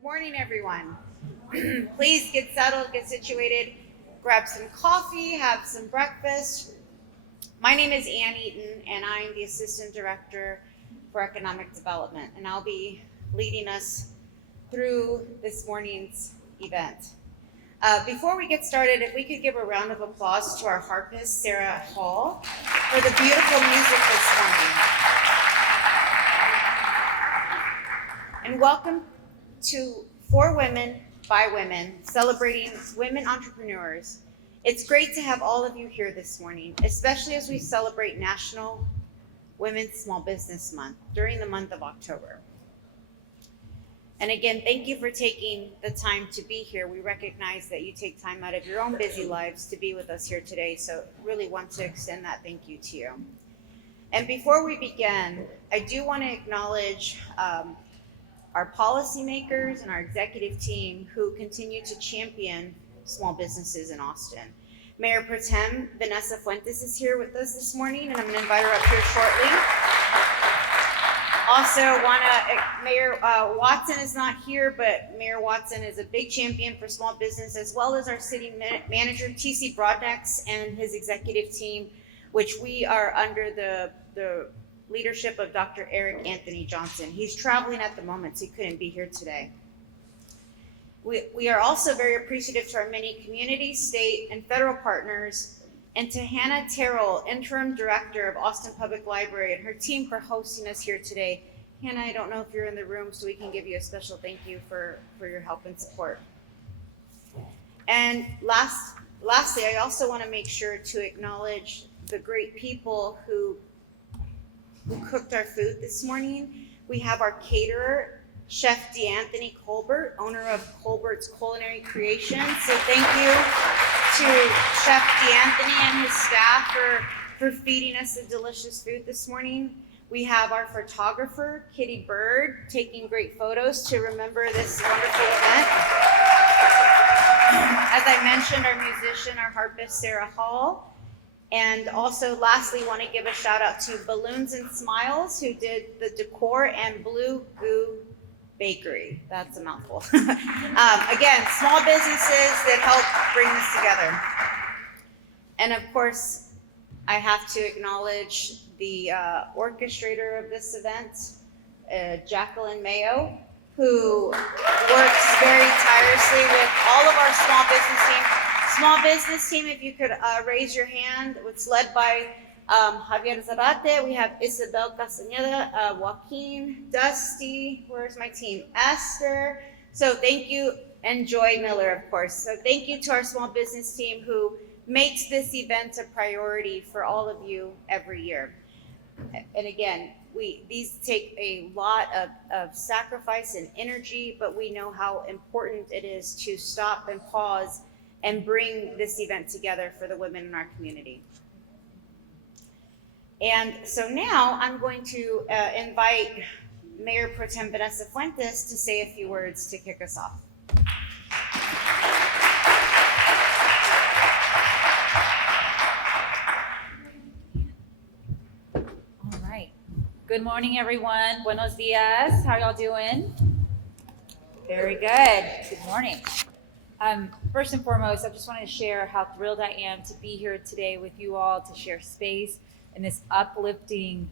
Good morning, everyone. Please get settled, get situated, grab some coffee, have some breakfast. My name is Ann Eaton, and I'm the Assistant Director for Economic Development, and I'll be leading us through this morning's event. Before we get started, if we could give a round of applause to our harpist, Sarah Hall, for the beautiful music this morning. And welcome to For Women, by Women, celebrating women entrepreneurs. It's great to have all of you here this morning, especially as we celebrate National Women's Small Business Month during the month of October. And again, thank you for taking the time to be here. We recognize that you take time out of your own busy lives to be with us here today, so really want to extend that thank you to you. And before we begin, I do want to acknowledge our policymakers and our executive team who continue to champion small businesses in Austin. Mayor Pro Tem Vanessa Fuentes is here with us this morning, and I'm going to invite her up here shortly. Also, Mayor Watson is not here, but Mayor Watson is a big champion for small business, as well as our city manager, TC Broadnex, and his executive team, which we are under the leadership of Dr. Eric Anthony Johnson. He's traveling at the moment, so he couldn't be here today. We are also very appreciative to our many community, state, and federal partners, and to Hannah Terrell, Interim Director of Austin Public Library, and her team for hosting us here today. Hannah, I don't know if you're in the room, so we can give you a special thank you for your help and support. And lastly, I also want to make sure to acknowledge the great people who cooked our food this morning. We have our caterer, Chef DeAnthony Colbert, owner of Colbert's Culinary Creations. So thank you to Chef DeAnthony and his staff for feeding us the delicious food this morning. We have our photographer, Kitty Bird, taking great photos to remember this wonderful event. As I mentioned, our musician, our harpist, Sarah Hall. And also, lastly, want to give a shout out to Balloons and Smiles, who did the decor, and Blue Goo Bakery. That's a mouthful. Again, small businesses that help bring this together. And of course, I have to acknowledge the orchestrator of this event, Jacqueline Mayo, who works very tirelessly with all of our small business team. Small business team, if you could raise your hand. It's led by Javier Zarate. We have Isabel Castañeda, Joaquin, Dusty. Where's my team? Esther. So thank you, and Joy Miller, of course. So thank you to our small business team who makes this event a priority for all of you every year. And again, these take a lot of sacrifice and energy, but we know how important it is to stop and pause and bring this event together for the women in our community. And so now I'm going to invite Mayor Pro Tem Vanessa Fuentes to say a few words to kick us off. All right. Good morning, everyone. Buenos dias. How y'all doing? Very good. Good morning. First and foremost, I just wanted to share how thrilled I am to be here today with you all to share space in this uplifting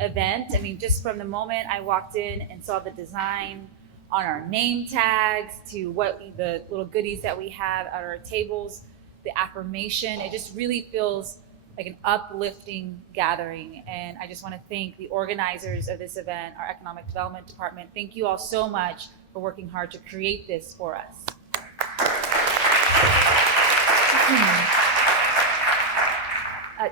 event. I mean, just from the moment I walked in and saw the design on our name tags to what the little goodies that we have at our tables, the affirmation, it just really feels like an uplifting gathering. And I just want to thank the organizers of this event, our Economic Development Department. Thank you all so much for working hard to create this for us.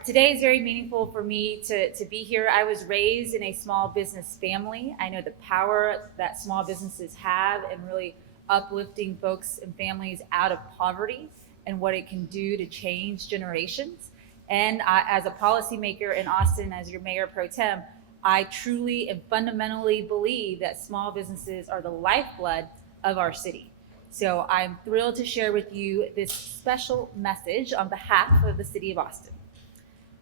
Today is very meaningful for me to be here. I was raised in a small business family. I know the power that small businesses have in really uplifting folks and families out of poverty and what it can do to change generations. And as a policymaker in Austin, as your mayor pro tem, I truly and fundamentally believe that small businesses are the lifeblood of our city. So I'm thrilled to share with you this special message on behalf of the city of Austin.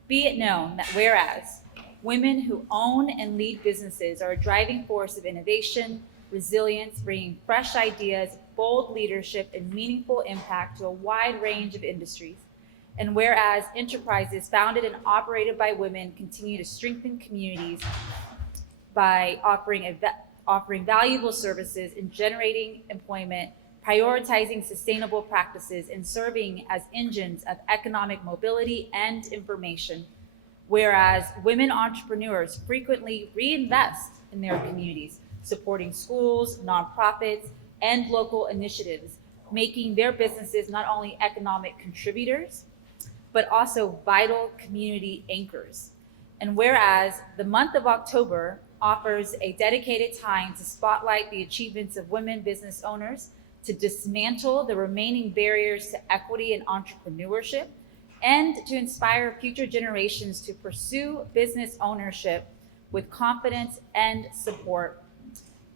Be it known that whereas women who own and lead businesses are a driving force of innovation, resilience, bringing fresh ideas, bold leadership, and meaningful impact to a wide range of industries. And whereas enterprises founded and operated by women continue to strengthen communities by offering valuable services and generating employment, prioritizing sustainable practices, and serving as engines of economic mobility and information. Whereas women entrepreneurs frequently reinvest in their communities, supporting schools, nonprofits, and local initiatives, making their businesses not only economic contributors, but also vital community anchors. And whereas the month of October offers a dedicated time to spotlight the achievements of women business owners, to dismantle the remaining barriers to equity and entrepreneurship, and to inspire future generations to pursue business ownership with confidence and support.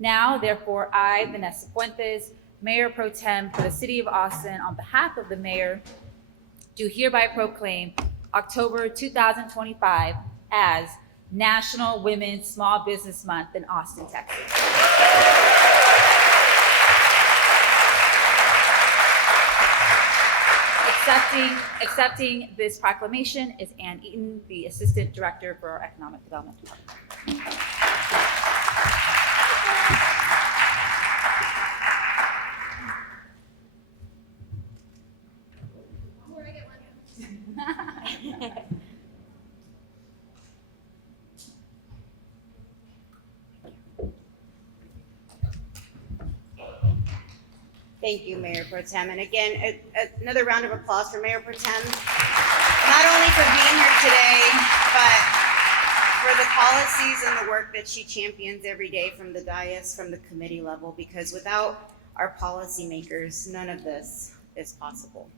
Now, therefore, I, Vanessa Fuentes, Mayor Pro Tem for the City of Austin, on behalf of the Mayor, do hereby proclaim October 2025 as National Women's Small Business Month in Austin, Texas. Accepting this proclamation is Ann Eaton, the Assistant Director for our Economic Development Department. Thank you, Mayor Pro Tem. And again, another round of applause for Mayor Pro Tem, not only for being here today, but for the policies and the work that she champions every day from the dais, from the committee level, because without our policymakers, none of this is possible.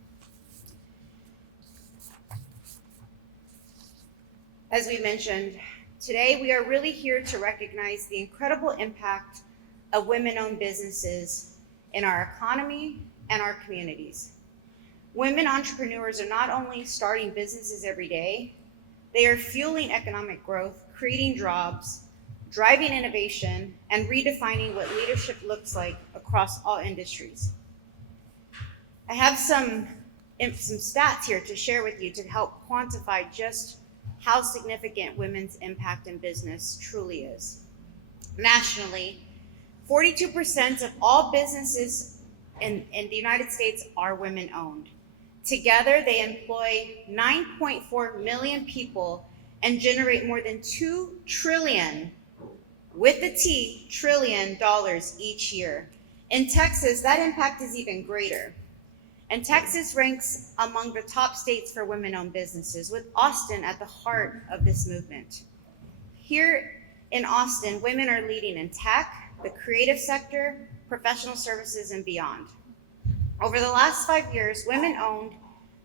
As we mentioned, today we are really here to recognize the incredible impact of women-owned businesses in our economy and our communities. Women entrepreneurs are not only starting businesses every day, they are fueling economic growth, creating jobs, driving innovation, and redefining what leadership looks like across all industries. I have some stats here to share with you to help quantify just how significant women's impact in business truly is. Nationally, 42% of all businesses in the United States are women-owned. Together, they employ 9.4 million people and generate more than $2 trillion, with the T, trillion dollars each year. In Texas, that impact is even greater. And Texas ranks among the top states for women-owned businesses, with Austin at the heart of this movement. Here in Austin, women are leading in tech, the creative sector, professional services, and beyond. Over the last 5 years, women-owned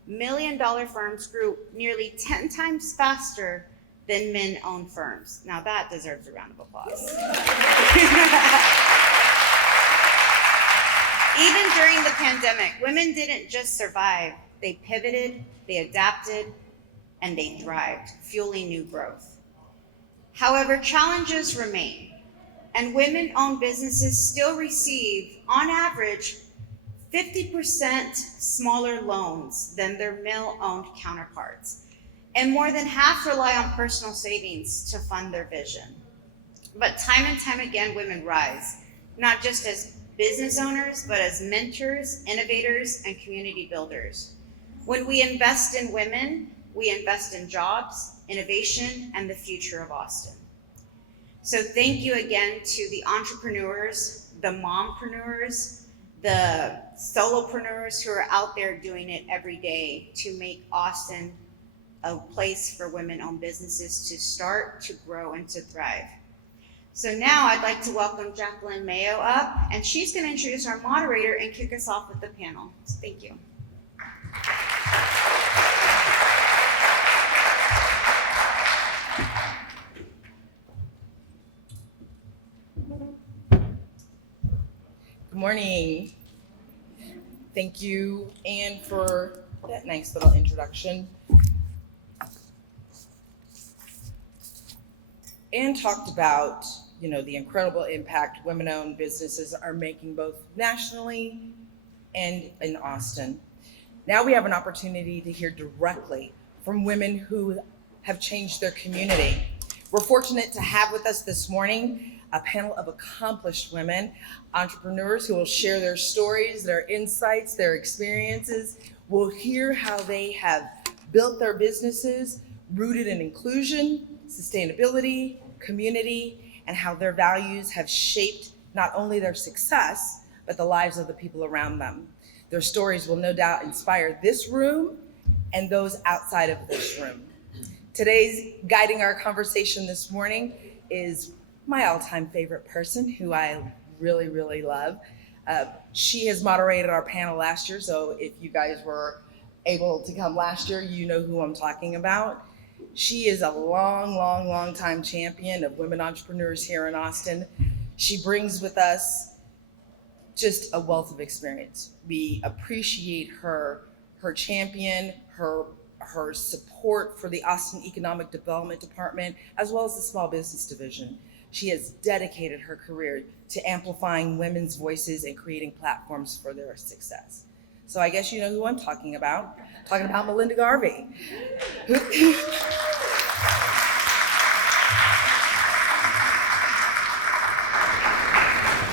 million-dollar firms grew nearly 10 times faster than men-owned firms. Now that deserves a round of applause. Even during the pandemic, women didn't just survive, they pivoted, they adapted, and they thrived, fueling new growth. However, challenges remain. And women-owned businesses still receive, on average, 50% smaller loans than their male-owned counterparts. And more than half rely on personal savings to fund their vision. But time and time again, women rise, not just as business owners, but as mentors, innovators, and community builders. When we invest in women, we invest in jobs, innovation, and the future of Austin. So thank you again to the entrepreneurs, the mompreneurs, the solopreneurs who are out there doing it every day to make Austin a place for women-owned businesses to start, to grow, and to thrive. So now I'd like to welcome Jacqueline Mayo up, and she's going to introduce our moderator and kick us off with the panel. So thank you. Good morning. Thank you, Anne, for that nice little introduction. Anne talked about the incredible impact women-owned businesses are making both nationally and in Austin. Now we have an opportunity to hear directly from women who have changed their community. We're fortunate to have with us this morning a panel of accomplished women, entrepreneurs who will share their stories, their insights, their experiences. We'll hear how they have built their businesses rooted in inclusion, sustainability, community, and how their values have shaped not only their success, but the lives of the people around them. Their stories will no doubt inspire this room and those outside of this room. Today's guiding our conversation this morning is my all-time favorite person who I really, really love. She has moderated our panel last year, so if you guys were able to come last year, you know who I'm talking about. She is a long time champion of women entrepreneurs here in Austin. She brings with us just a wealth of experience. We appreciate her champion, her support for the Austin Economic Development Department, as well as the Small Business Division. She has dedicated her career to amplifying women's voices and creating platforms for their success. So I guess you know who I'm talking about. I'm talking about Melinda Garvey.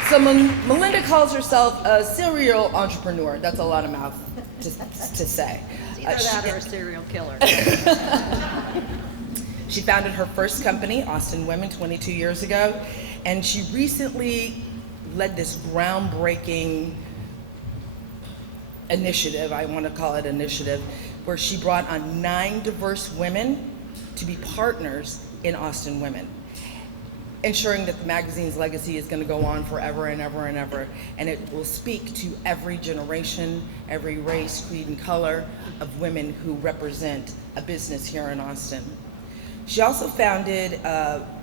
So Melinda calls herself a serial entrepreneur. That's a lot of mouth to say. It's either that or a serial killer. She founded her first company, Austin Women, 22 years ago, and she recently led this groundbreaking initiative, I want to call it initiative, where she brought on 9 diverse women to be partners in Austin Women, ensuring that the magazine's legacy is going to go on forever and ever and ever, and it will speak to every generation, every race, creed, and color of women who represent a business here in Austin. She also founded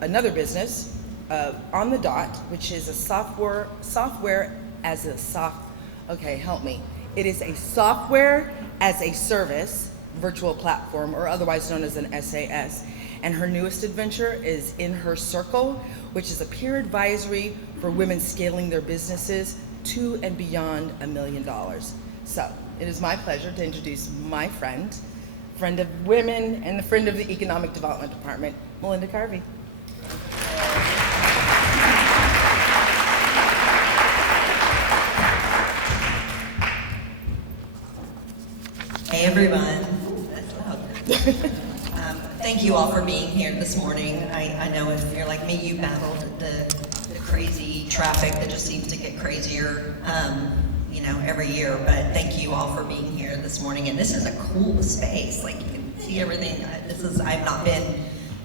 another business, On the Dot, which is a software as a It is a software as a service virtual platform, or otherwise known as an SAS. And her newest adventure is In Her Circle, which is a peer advisory for women scaling their businesses to and beyond $1 million. So it is my pleasure to introduce my friend of women and the friend of the Economic Development Department, Melinda Garvey. Hey everyone. That's loud. Thank you all for being here this morning. I know if you're like me, you battled the crazy traffic that just seems to get crazier every year, but thank you all for being here this morning. And this is a cool space. Like, you can see everything. I've not been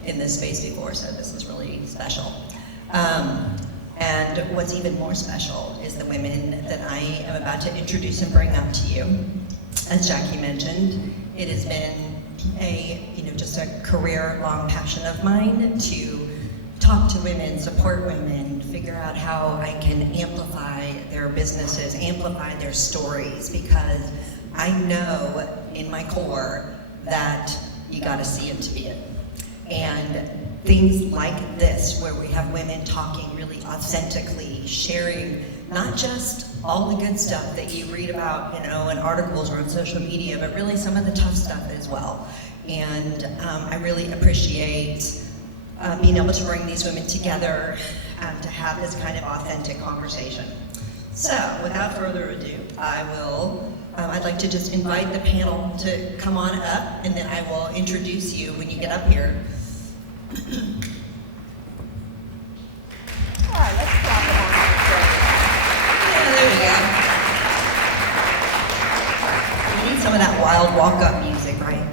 in this space before, so this is really special. And what's even more special is the women that I am about to introduce and bring up to you. As Jackie mentioned, it has been just a career-long passion of mine to talk to women, support women, figure out how I can amplify their businesses, amplify their stories, because I know in my core that you gotta see it to be it. And things like this, where we have women talking really authentically, sharing not just all the good stuff that you read about, in articles or on social media, but really some of the tough stuff as well. And I really appreciate being able to bring these women together to have this kind of authentic conversation. So, without further ado, I'd like to just invite the panel to come on up, and then I will introduce you when you get up here. Let's clap it on. Yeah, there we go. We need some of that wild walk-up music, right?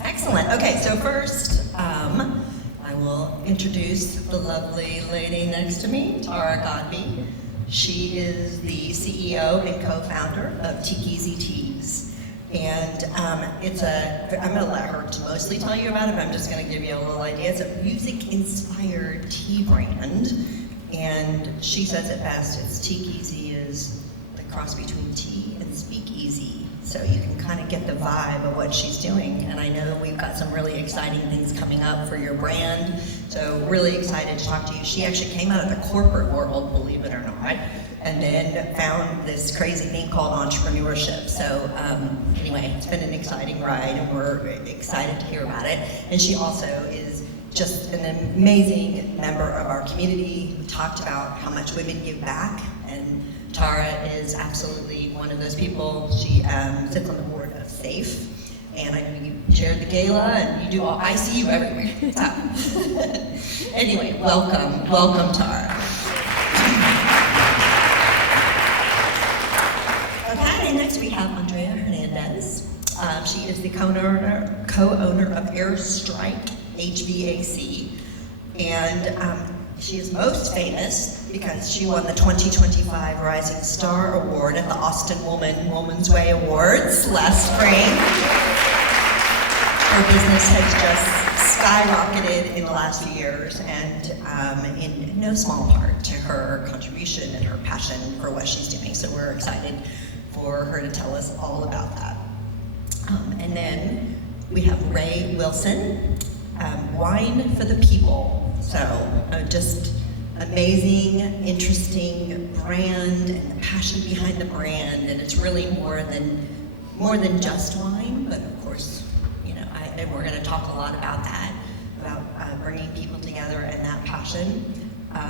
Excellent. Okay, so first, I will introduce the lovely lady next to me, Tara Godby. She is the CEO and co-founder of Teakeasy Teas. And I'm going to let her mostly tell you about it, but I'm just going to give you a little idea. It's a music-inspired tea brand, and she says it best. Teakeasy is the cross between tea and speakeasy. So you can kind of get the vibe of what she's doing. And I know we've got some really exciting things coming up for your brand. So really excited to talk to you. She actually came out of the corporate world, believe it or not, and then found this crazy thing called entrepreneurship. So anyway, it's been an exciting ride, and we're excited to hear about it. And she also is just an amazing member of our community. We talked about how much women give back, and Tara is absolutely one of those people. She sits on the board of SAFE, and I know you chaired the gala, and you do all, I see you everywhere. So, anyway, welcome Tara. Okay, and next we have Andrea Hernandez. She is the co-owner of Airstrike HVAC, and she is most famous because she won the 2025 Rising Star Award at the Austin Woman's Way Awards last spring. Her business has just skyrocketed in the last few years, and in no small part to her contribution and her passion for what she's doing. So we're excited for her to tell us all about that. And then we have Rae Wilson, Wine for the People. So just amazing, interesting brand, and the passion behind the brand, and it's really more than just wine, but of course, you know, and we're going to talk a lot about that, about bringing people together and that passion.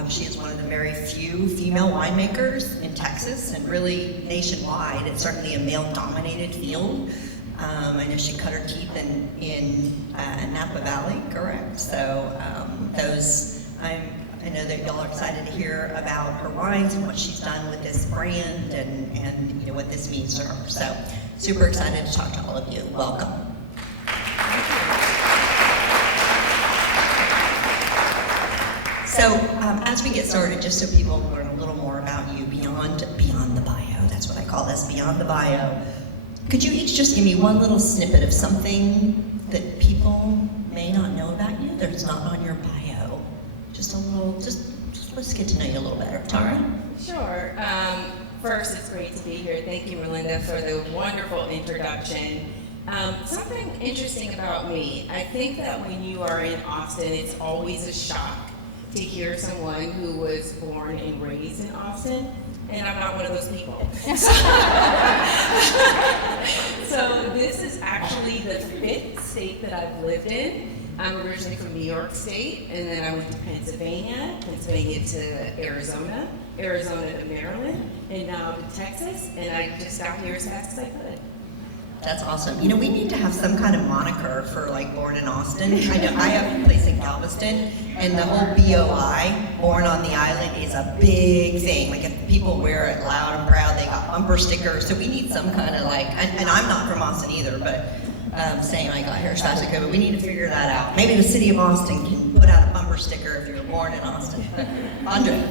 She is one of the very few female winemakers in Texas, and really nationwide. It's certainly a male-dominated field. I know she cut her teeth in Napa Valley, correct? So I know that y'all are excited to hear about her wines and what she's done with this brand, and you know what this means to her. So super excited to talk to all of you. Welcome. So as we get started, just so people learn a little more about you beyond the bio, that's what I call this, beyond the bio. Could you each just give me one little snippet of something that people may not know about you that's not on your bio? Just a little, just let's get to know you a little better. Tara? Sure. First, it's great to be here. Thank you, Melinda, for the wonderful introduction. Something interesting about me, I think that when you are in Austin, it's always a shock to hear someone who was born and raised in Austin, and I'm not one of those people. So this is actually the 5th state that I've lived in. I'm originally from New York State, and then I went to Pennsylvania to Arizona to Maryland, and now to Texas, and I just got here as fast as I could. That's awesome. You know, we need to have some kind of moniker for like born in Austin. I know I have a place in Galveston, and the whole BOI, born on the island, is a big thing. Like if people wear it loud and proud, they got bumper stickers. So we need some kind of like, and I'm not from Austin either, but saying I got here as fast as I could, but we need to figure that out. Maybe the city of Austin can put out a bumper sticker if you were born in Austin. Andre.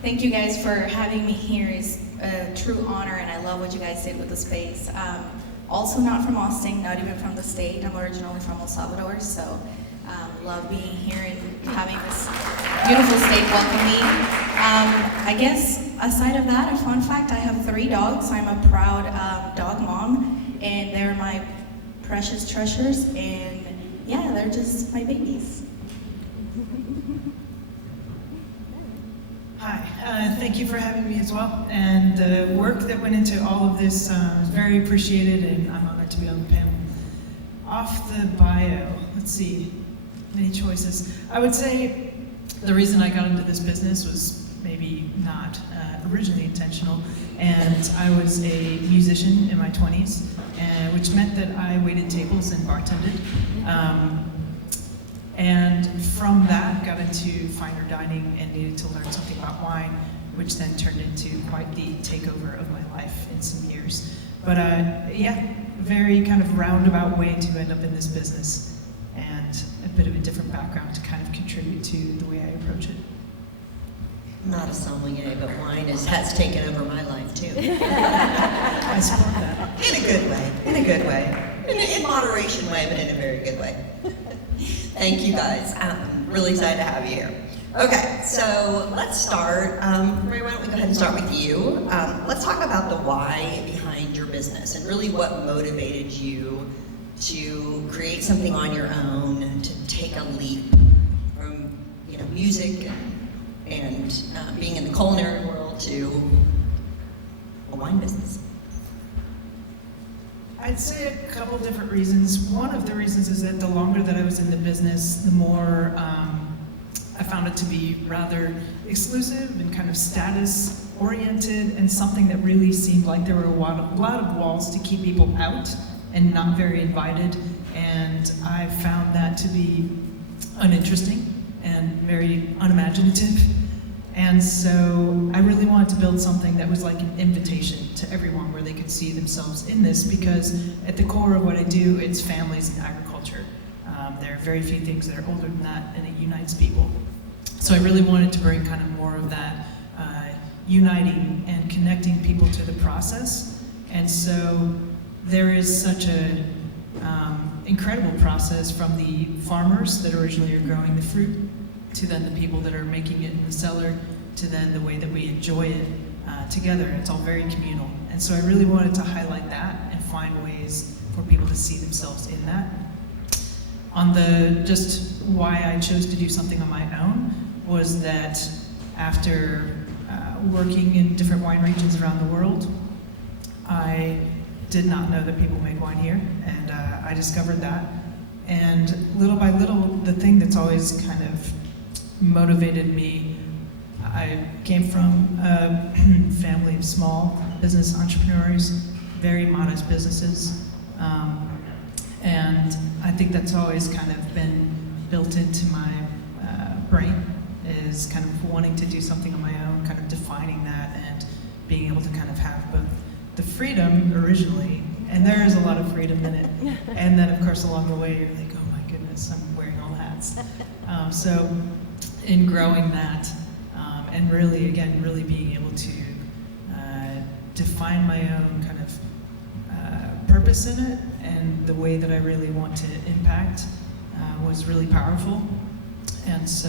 Thank you guys for having me here. It's a true honor, and I love what you guys did with the space. Also not from Austin, not even from the state. I'm originally from El Salvador, so love being here and having this beautiful state welcome me. I guess aside of that, a fun fact, I have 3 dogs. I'm a proud dog mom, and they're my precious treasures, and yeah, they're just my babies. Hi, thank you for having me as well. And the work that went into all of this is very appreciated, and I'm honored to be on the panel. Off the bio, let's see, many choices. I would say the reason I got into this business was maybe not originally intentional, and I was a musician in my 20s, which meant that I waited tables and bartended. And from that, got into finer dining and needed to learn something about wine, which then turned into quite the takeover of my life in some years. But yeah, very kind of roundabout way to end up in this business, and a bit of a different background to kind of contribute to the way I approach it. I'm not a sommelier, but wine has taken over my life too. I support that. In a good way, in a good way. In moderation way, but in a very good way. Thank you guys. I'm really excited to have you here. Okay, so let's start. Rae, why don't we go ahead and start with you? Let's talk about the why behind your business. business and really what motivated you to create something on your own, to take a leap from, you know, music and being in the culinary world to a wine business. I'd say a couple different reasons. One of the reasons is that the longer that I was in the business, the more I found it to be rather exclusive and kind of status oriented, and something that really seemed like there were a lot of walls to keep people out and not very invited. And I found that to be uninteresting and very unimaginative. And so I really wanted to build something that was like an invitation to everyone, where they could see themselves in this, because at the core of what I do, it's families and agriculture. There are very few things that are older than that, and it unites people. So I really wanted to bring kind of more of that uniting and connecting people to the process. And so there is such a incredible process from the farmers that originally are growing the fruit, to then the people that are making it in the cellar, to then the way that we enjoy it together. It's all very communal. And so I really wanted to highlight that and find ways for people to see themselves in that. On the just why I chose to do something on my own was that after working in different wine regions around the world, I did not know that people make wine here, and I discovered that. And little by little, the thing that's always kind of motivated me, I came from a family of small business entrepreneurs, very modest businesses, and I think that's always kind of been built into my brain, is kind of wanting to do something on my own, kind of defining that, and being able to kind of have both the freedom originally, and there is a lot of freedom in it, and then of course along the way you're like, oh my goodness, I'm wearing all hats. So in growing that, and really, again, really being able to define my own kind of purpose in it, and the way that I really want to impact was really powerful. And so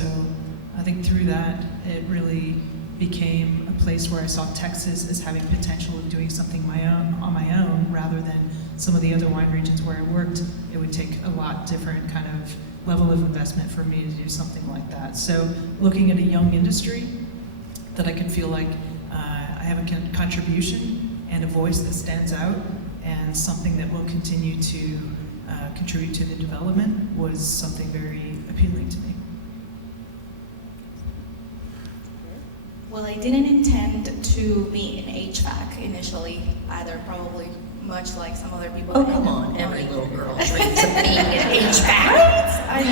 I think through that, it really became a place where I saw Texas as having potential of doing something on my own, rather than some of the other wine regions where I worked. It would take a lot different kind of level of investment for me to do something like that. So looking at a young industry that I can feel like I have a contribution and a voice that stands out, and something that will continue to contribute to the development, was something very appealing to me. Well, I didn't intend to be in HVAC initially either, probably much like some other people. Oh, come on, every little girl dreams of being in HVAC. I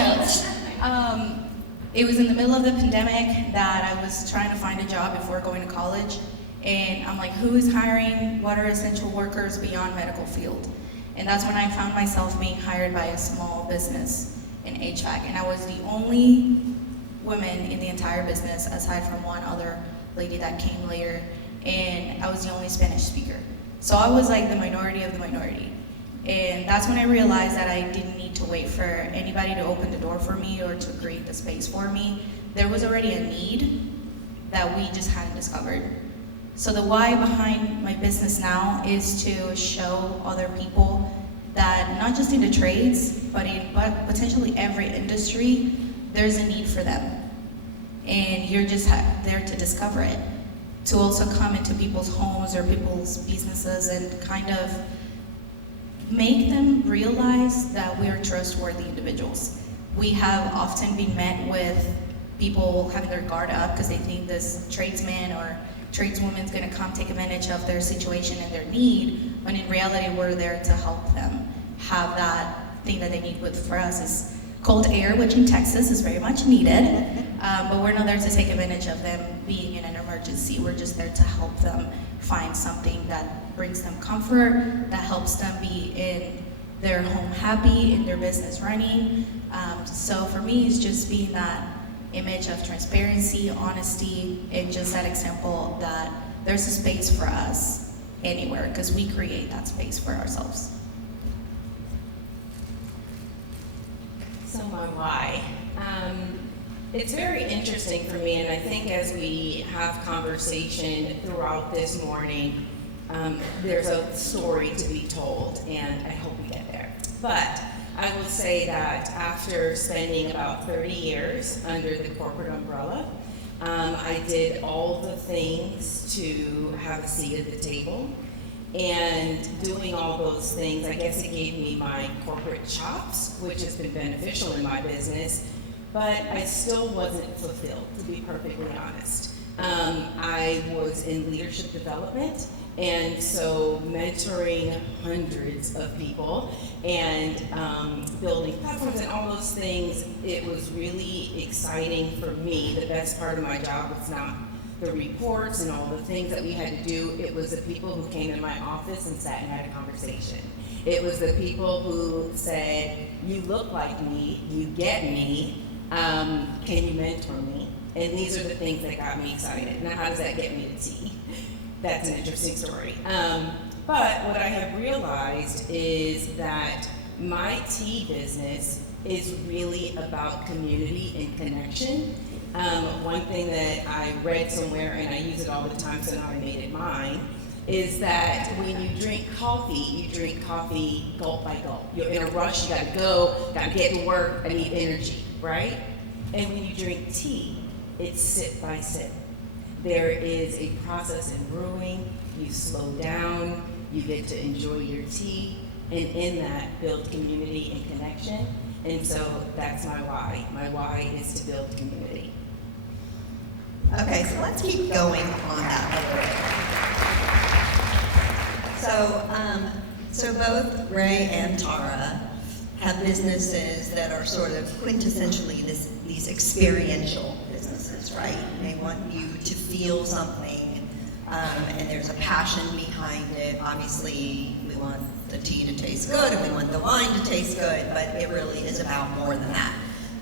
know. It was in the middle of the pandemic that I was trying to find a job before going to college. And I'm like, who is hiring? What are essential workers beyond medical field? And that's when I found myself being hired by a small business in HVAC. And I was the only woman in the entire business, aside from one other lady that came later. And I was the only Spanish speaker. So I was like the minority of the minority. And that's when I realized that I didn't need to wait for anybody to open the door for me or to create the space for me. There was already a need that we just hadn't discovered. So the why behind my business now is to show other people that not just in the trades, but potentially every industry, there's a need for them. And you're just there to discover it. To also come into people's homes or people's businesses and kind of make them realize that we are trustworthy individuals. We have often been met with people having their guard up because they think this tradesman or tradeswoman is going to come take advantage of their situation and their need, when in reality we're there to help them have that thing that they need. For us is cold air, which in Texas is very much needed, but we're not there to take advantage of them being in an emergency. We're just there to help them find something that brings them comfort, that helps them be in their home happy, in their business running. So for me, it's just being that image of transparency, honesty, and just that example that there's a space for us anywhere, because we create that space for ourselves. So my why. It's very interesting for me, and I think as we have conversation throughout this morning, there's a story to be told, and I hope we get there. But I will say that after spending about 30 years under the corporate umbrella, I did all the things to have a seat at the table. And doing all those things, I guess it gave me my corporate chops, which has been beneficial in my business, but I still wasn't fulfilled, to be perfectly honest. I was in leadership development, and so mentoring hundreds of people and building platforms and all those things, it was really exciting for me. The best part of my job was not the reports and all the things that we had to do. It was the people who came in my office and sat and had a conversation. It was the people who said, you look like me, you get me, can you mentor me? And these are the things that got me excited. Now, how does that get me to tea? That's an interesting story. But what I have realized is that my tea business is really about community and connection. One thing that I read somewhere, and I use it all the time, so now I made it mine, is that when you drink coffee gulp by gulp. You're in a rush, you gotta go, gotta get to work, I need energy, right? And when you drink tea, it's sip by sip. There is a process in brewing, you slow down, you get to enjoy your tea, and in that, build community and connection. And so that's my why. My why is to build community. Okay, so let's keep going on that a little bit. So both Rae and Tara have businesses that are sort of quintessentially these experiential businesses, right? They want you to feel something, and there's a passion behind it. Obviously, we want the tea to taste good, and we want the wine to taste good, but it really is about more than that.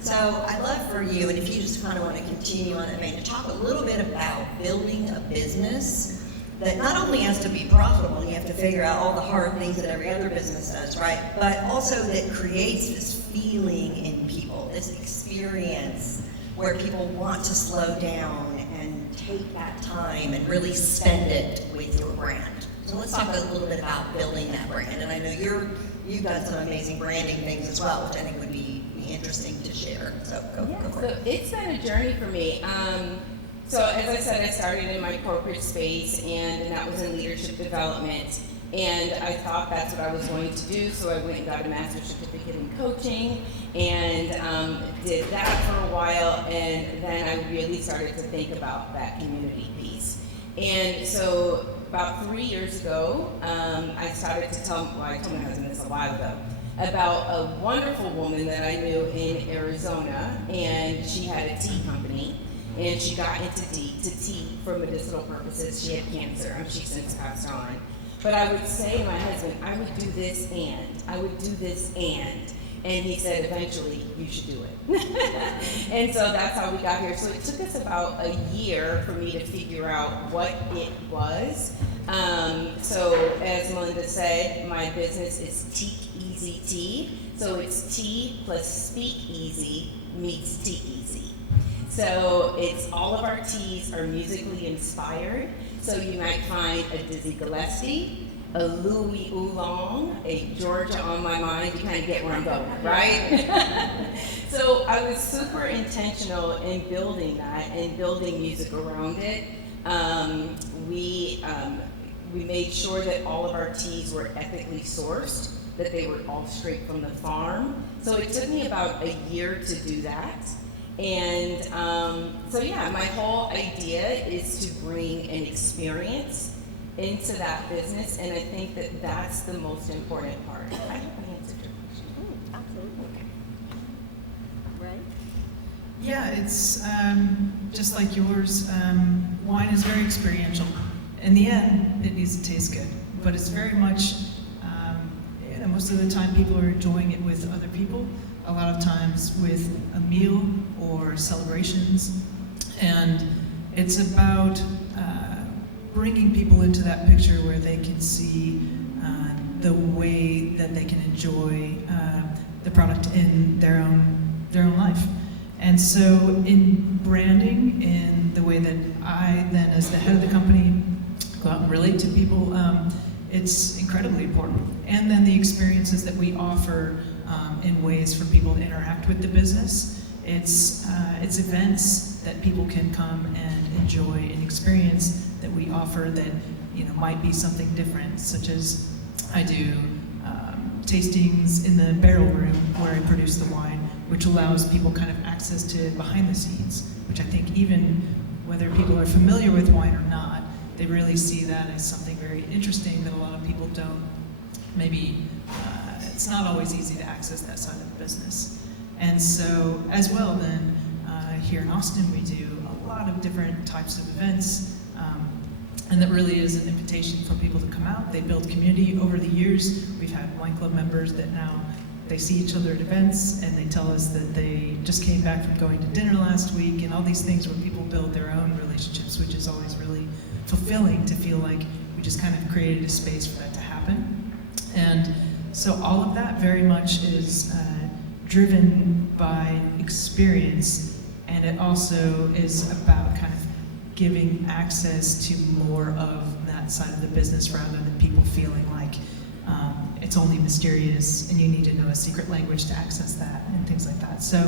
So I'd love for you, and if you just kind of want to continue on it, to talk a little bit about building a business that not only has to be profitable, you have to figure out all the hard things that every other business does, right? But also that creates this feeling in people, this experience where people want to slow down and take that time and really spend it with your brand. So let's talk a little bit about building that brand. And I know you've done some amazing branding things as well, which I think would be interesting to share. So go for it. So it's been a journey for me. So as I said, I started in my corporate space, and that was in leadership development. And I thought that's what I was going to do, so I went and got a master's certificate in coaching and did that for a while, and then I really started to think about that community piece. And so about 3 years ago, I started to I told my husband this a while ago, about a wonderful woman that I knew in Arizona, and she had a tea company, and she got into tea for medicinal purposes. She had cancer, and she's since passed on. But I would say to my husband, I would do this and, I would do this and he said, eventually, you should do it. And so that's how we got here. So it took us about a year for me to figure out what it was. So as Melinda said, my business is Teakeasy Tea. So it's tea plus speakeasy meets Teakeasy. So it's all of our teas are musically inspired. So you might find a Dizzy Gillespie, a Louis Oolong, a Georgia on my mind. You kind of get where I'm going, right? So I was super intentional in building that and building music around it. We made sure that all of our teas were ethically sourced, that they were all straight from the farm. So it took me about a year to do that. And so yeah, my whole idea is to bring an experience into that business, and I think that that's the most important part. I hope I answered your question. Absolutely. Right? Yeah, it's just like yours. Wine is very experiential. In the end, it needs to taste good, but it's very much, most of the time people are enjoying it with other people, a lot of times with a meal or celebrations, and it's about bringing people into that picture where they can see the way that they can enjoy the product in their own life. And so in branding, in the way that I then, as the head of the company, go out and relate to people, it's incredibly important. And then the experiences that we offer in ways for people to interact with the business. It's events that people can come and enjoy and experience that we offer that might be something different, such as I do tastings in the barrel room where I produce the wine, which allows people kind of access to behind the scenes, which I think even whether people are familiar with wine or not, they really see that as something very interesting that a lot of people don't. Maybe it's not always easy to access that side of the business. And so as well then, here in Austin we do a lot of different types of events, and that really is an invitation for people to come out. They build community over the years. We've had wine club members that now they see each other at events and they tell us that they just came back from going to dinner last week, and all these things where people build their own relationships, which is always really fulfilling to feel like we just kind of created a space for that to happen. And so all of that very much is driven by experience, and it also is about kind of giving access to more of that side of the business rather than people feeling like it's only mysterious and you need to know a secret language to access that and things like that. So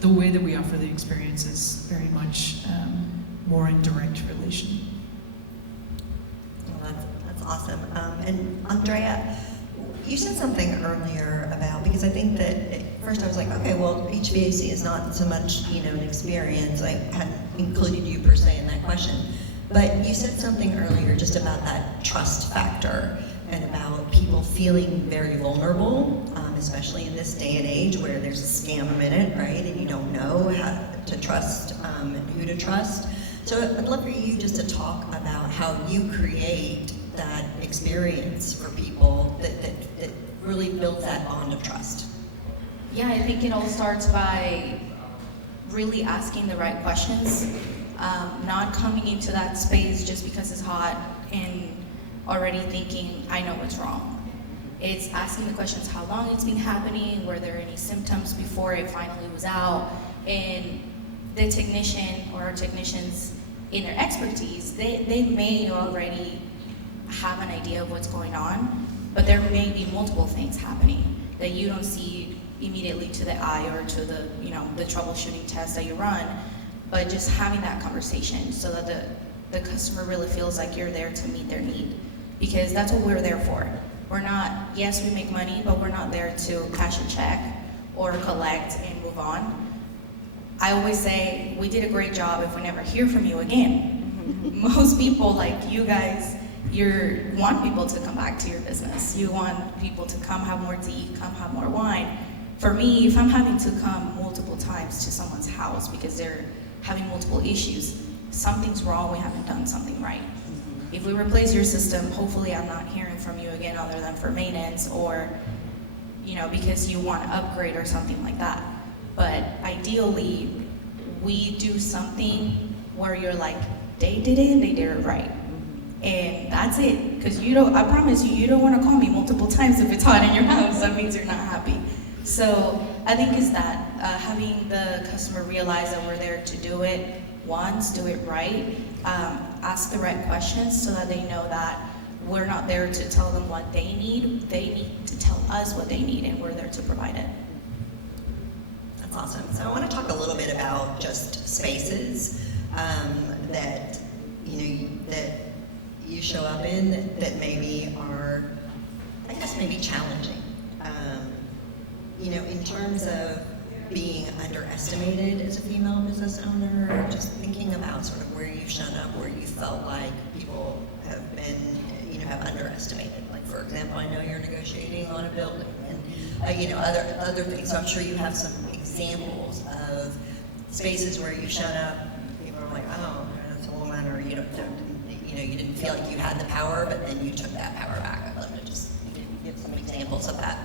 the way that we offer the experience is very much more in direct relation. Well, that's awesome. And Andrea, you said something earlier about, because I think that at first I was like, okay, well, HVAC is not so much, an experience. I hadn't included you per se in that question. But you said something earlier just about that trust factor and about people feeling very vulnerable, especially in this day and age where there's a scam a minute, right? And you don't know how to trust and who to trust. So I'd love for you just to talk about how you create that experience for people that really builds that bond of trust. Yeah, I think it all starts by really asking the right questions, not coming into that space just because it's hot and already thinking, I know what's wrong. It's asking the questions, how long it's been happening, were there any symptoms before it finally was out, and the technician or our technicians in their expertise, they may already have an idea of what's going on, but there may be multiple things happening that you don't see immediately to the eye or to the, the troubleshooting test that you run, but just having that conversation so that the customer really feels like you're there to meet their need, because that's what we're there for. We're not, yes, we make money, but we're not there to cash a check or collect and move on. I always say, we did a great job if we never hear from you again. Most people, like you guys, you want people to come back to your business. You want people to come have more tea, come have more wine. For me, if I'm having to come multiple times to someone's house because they're having multiple issues, something's wrong, we haven't done something right. If we replace your system, hopefully I'm not hearing from you again other than for maintenance or, because you want to upgrade or something like that. But ideally, we do something where you're like, they did it and they did it right. And that's it. Because I promise you don't want to call me multiple times if it's hot in your house. That means you're not happy. So I think it's that, having the customer realize that we're there to do it once, do it right, ask the right questions so that they know that we're not there to tell them what they need to tell us what they need, and we're there to provide it. That's awesome. So I want to talk a little bit about just spaces that you show up in that maybe are, I guess, maybe challenging. In terms of being underestimated as a female business owner, just thinking about sort of where you've shown up, where you felt like people have been, have underestimated. Like, for example, I know you're negotiating on a building and, other things. So I'm sure you have some examples of spaces where you've shown up, people are like, oh, that's a woman, or you didn't feel like you had the power, but then you took that power back. I'd love to just give some examples of that.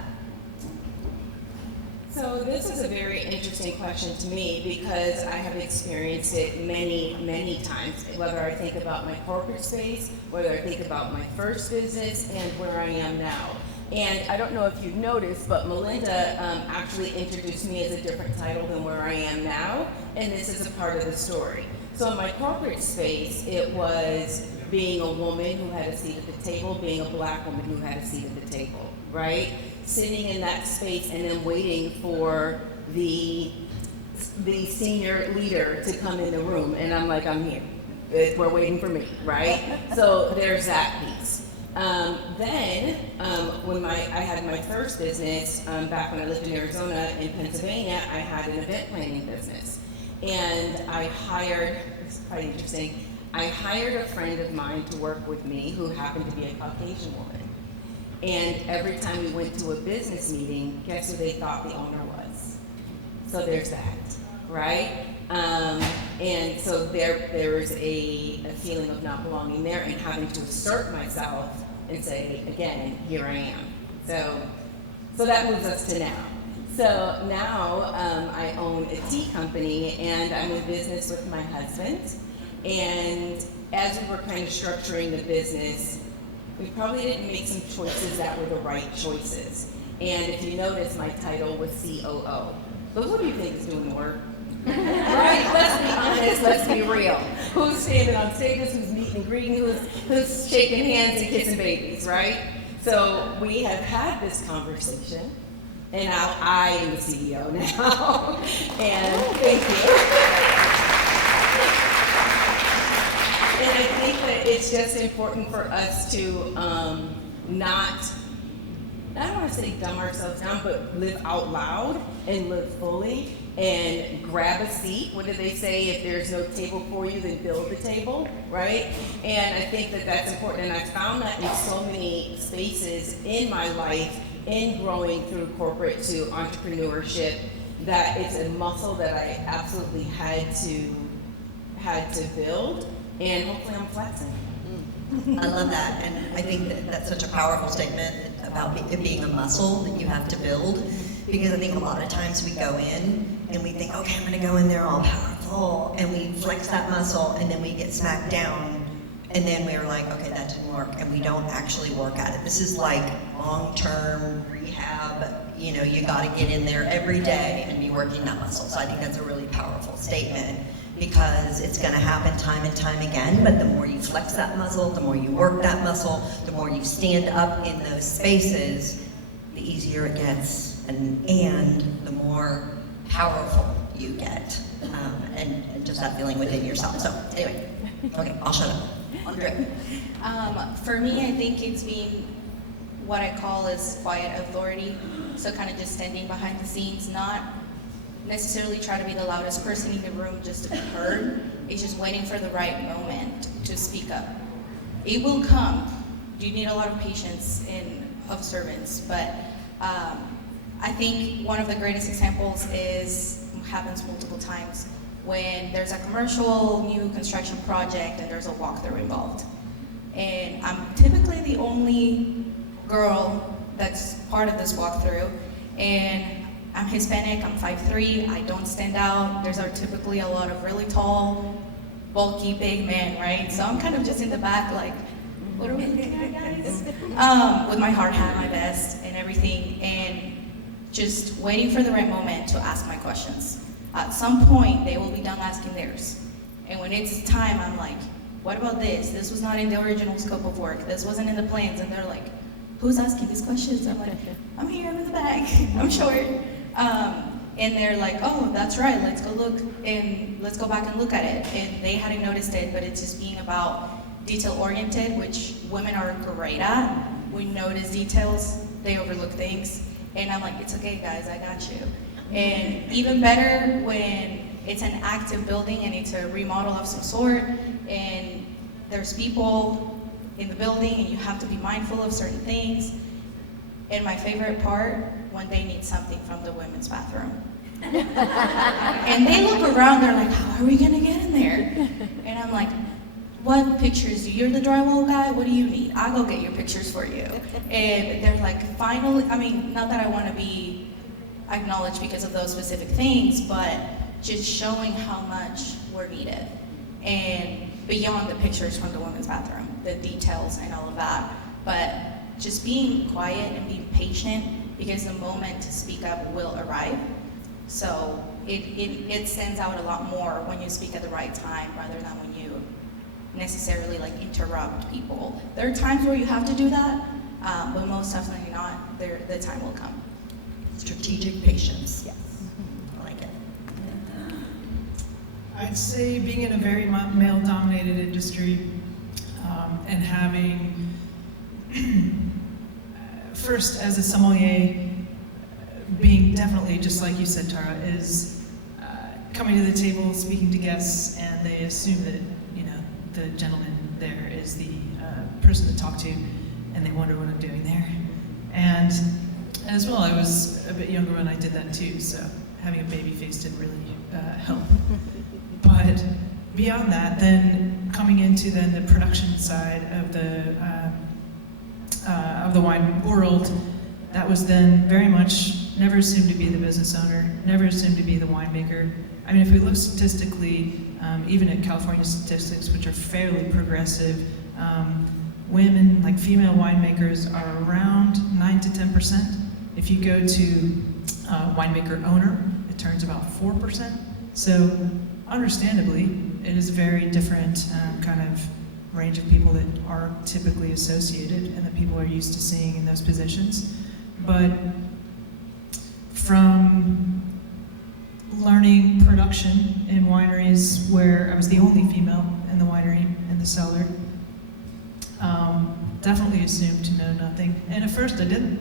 So this is a very interesting question to me because I have experienced it many, many times, whether I think about my corporate space, whether I think about my first business, and where I am now. And I don't know if you've noticed, but Melinda actually introduced me as a different title than where I am now, and this is a part of the story. So in my corporate space, it was being a woman who had a seat at the table, being a black woman who had a seat at the table, right? Sitting in that space and then waiting for the senior leader to come in the room, and I'm like, I'm here. We're waiting for me, right? So there's that piece. When I had my first business, back when I lived in Arizona, in Pennsylvania, I had an event planning business. And I hired, it's quite interesting, I hired a friend of mine to work with me who happened to be a Caucasian woman. And every time we went to a business meeting, guess who they thought the owner was? So there's that, right? And so there was a feeling of not belonging there and having to assert myself and say, again, here I am. So that moves us to now. So now I own a tea company and I'm in business with my husband. And as we were kind of structuring the business, we probably didn't make some choices that were the right choices. And if you notice, my title was COO. But who do you think is doing the work? Right? Let's be honest, let's be real. Who's standing on stages, who's meeting and greeting, who's shaking hands and kissing babies, right? So we have had this conversation, and now I am the CEO now. And thank you. And I think that it's just important for us to not, I don't want to say dumb ourselves down, but live out loud and live fully and grab a seat. What do they say? If there's no table for you, then build the table, right? And I think that that's important. And I found that in so many spaces in my life, in growing through corporate to entrepreneurship, that it's a muscle that I absolutely had to build. And hopefully I'm flexing. I love that, and I think that that's such a powerful statement about it being a muscle that you have to build, because I think a lot of times we go in and we think, okay, I'm gonna go in there all powerful, and we flex that muscle, and then we get smacked down, and then we're like, okay, that didn't work, and we don't actually work at it. This is like long-term rehab, you know, you gotta get in there every day and be working that muscle. So I think that's a really powerful statement, because it's going to happen time and time again, but the more you flex that muscle, the more you work that muscle, the more you stand up in those spaces, the easier it gets, and the more powerful you get, and just that feeling within yourself. So anyway, okay, I'll shut up. Andrea. For me, I think it's being what I call is quiet authority. So kind of just standing behind the scenes, not necessarily try to be the loudest person in the room just to be heard. It's just waiting for the right moment to speak up. It will come. You need a lot of patience and observance, but I think one of the greatest examples happens multiple times when there's a commercial new construction project and there's a walkthrough involved. And I'm typically the only girl that's part of this walkthrough, and I'm Hispanic, I'm 5'3", I don't stand out. There's typically a lot of really tall, bulky, big men, right? So I'm kind of just in the back like, what are we looking at, guys? With my hard hat, my vest, and everything, and just waiting for the right moment to ask my questions. At some point, they will be done asking theirs. And when it's time, I'm like, what about this? This was not in the original scope of work. This wasn't in the plans. And they're like, who's asking these questions? I'm like, I'm here, I'm in the back, I'm short. And they're like, oh, that's right, let's go look, and let's go back and look at it. And they hadn't noticed it, but it's just being about detail-oriented, which women are great at. We notice details, they overlook things. And I'm like, it's okay, guys, I got you. And even better when it's an active building and it's a remodel of some sort, and there's people in the building and you have to be mindful of certain things. And my favorite part, when they need something from the women's bathroom. And they look around, they're like, how are we gonna get in there? And I'm like, what pictures do you? You're the drywall guy, what do you need? I'll go get your pictures for you. And they're like, finally, I mean, not that I wanna be acknowledged because of those specific things, but just showing how much we're needed. And beyond the pictures from the women's bathroom, the details and all of that. But just being quiet and being patient, because the moment to speak up will arrive. So it stands out a lot more when you speak at the right time rather than when you necessarily like interrupt people. There are times where you have to do that, but most definitely not. The time will come. Strategic patience. Yes. I like it. I'd say being in a very male-dominated industry and having, first as a sommelier, being definitely, just like you said, Tara, is coming to the table, speaking to guests, and they assume that, the gentleman there is the person to talk to, and they wonder what I'm doing there. And as well, I was a bit younger when I did that too, so having a baby face didn't really help. But beyond that, then coming into then the production side of the wine world, that was then very much never assumed to be the business owner, never assumed to be the winemaker. I mean, if we look statistically, even at California statistics, which are fairly progressive, women, like female winemakers, are around 9 to 10%. If you go to winemaker owner, it turns about 4%. So understandably, it is a very different kind of range of people that are typically associated and that people are used to seeing in those positions. But from learning production in wineries where I was the only female in the winery and the cellar, definitely assumed to know nothing. And at first I didn't,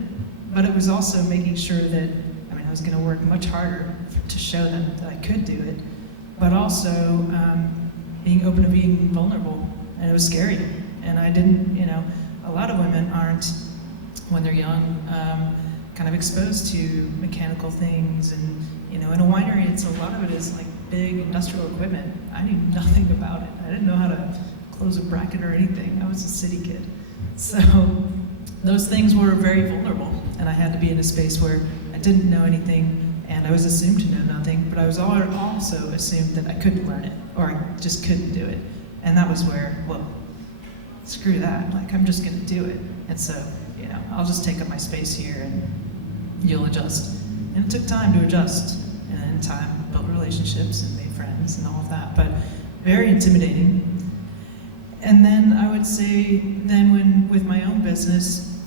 but it was also making sure that, I was going to work much harder to show them that I could do it, but also being open to being vulnerable. And it was scary. And I didn't, a lot of women aren't, when they're young, kind of exposed to mechanical things. And, in a winery, a lot of it is like big industrial equipment. I knew nothing about it. I didn't know how to close a bracket or anything. I was a city kid. So those things were very vulnerable. And I had to be in a space where I didn't know anything and I was assumed to know nothing, but I was also assumed that I couldn't learn it or I just couldn't do it. And that was where, well, screw that. Like, I'm just gonna do it. And so, I'll just take up my space here and you'll adjust. And it took time to adjust. And in time, built relationships and made friends and all of that, but very intimidating. And then I would say, then with my own business,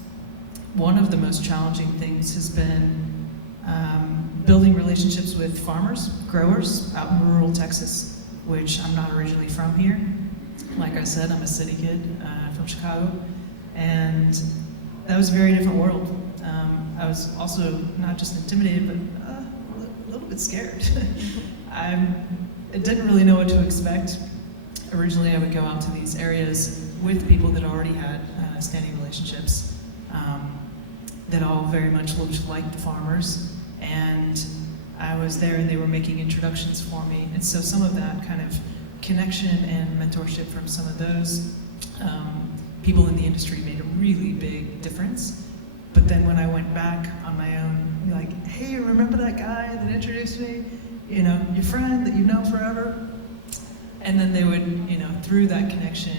one of the most challenging things has been building relationships with farmers, growers out in rural Texas, which I'm not originally from here. Like I said, I'm a city kid from Chicago, and that was a very different world. I was also not just intimidated, but a little bit scared. I didn't really know what to expect. Originally, I would go out to these areas with people that already had standing relationships that all very much looked like the farmers. And I was there and they were making introductions for me. And so some of that kind of connection and mentorship from some of those people in the industry made a really big difference. But then when I went back on my own, like, hey, remember that guy that introduced me? Your friend that you've known forever? And then they would, through that connection,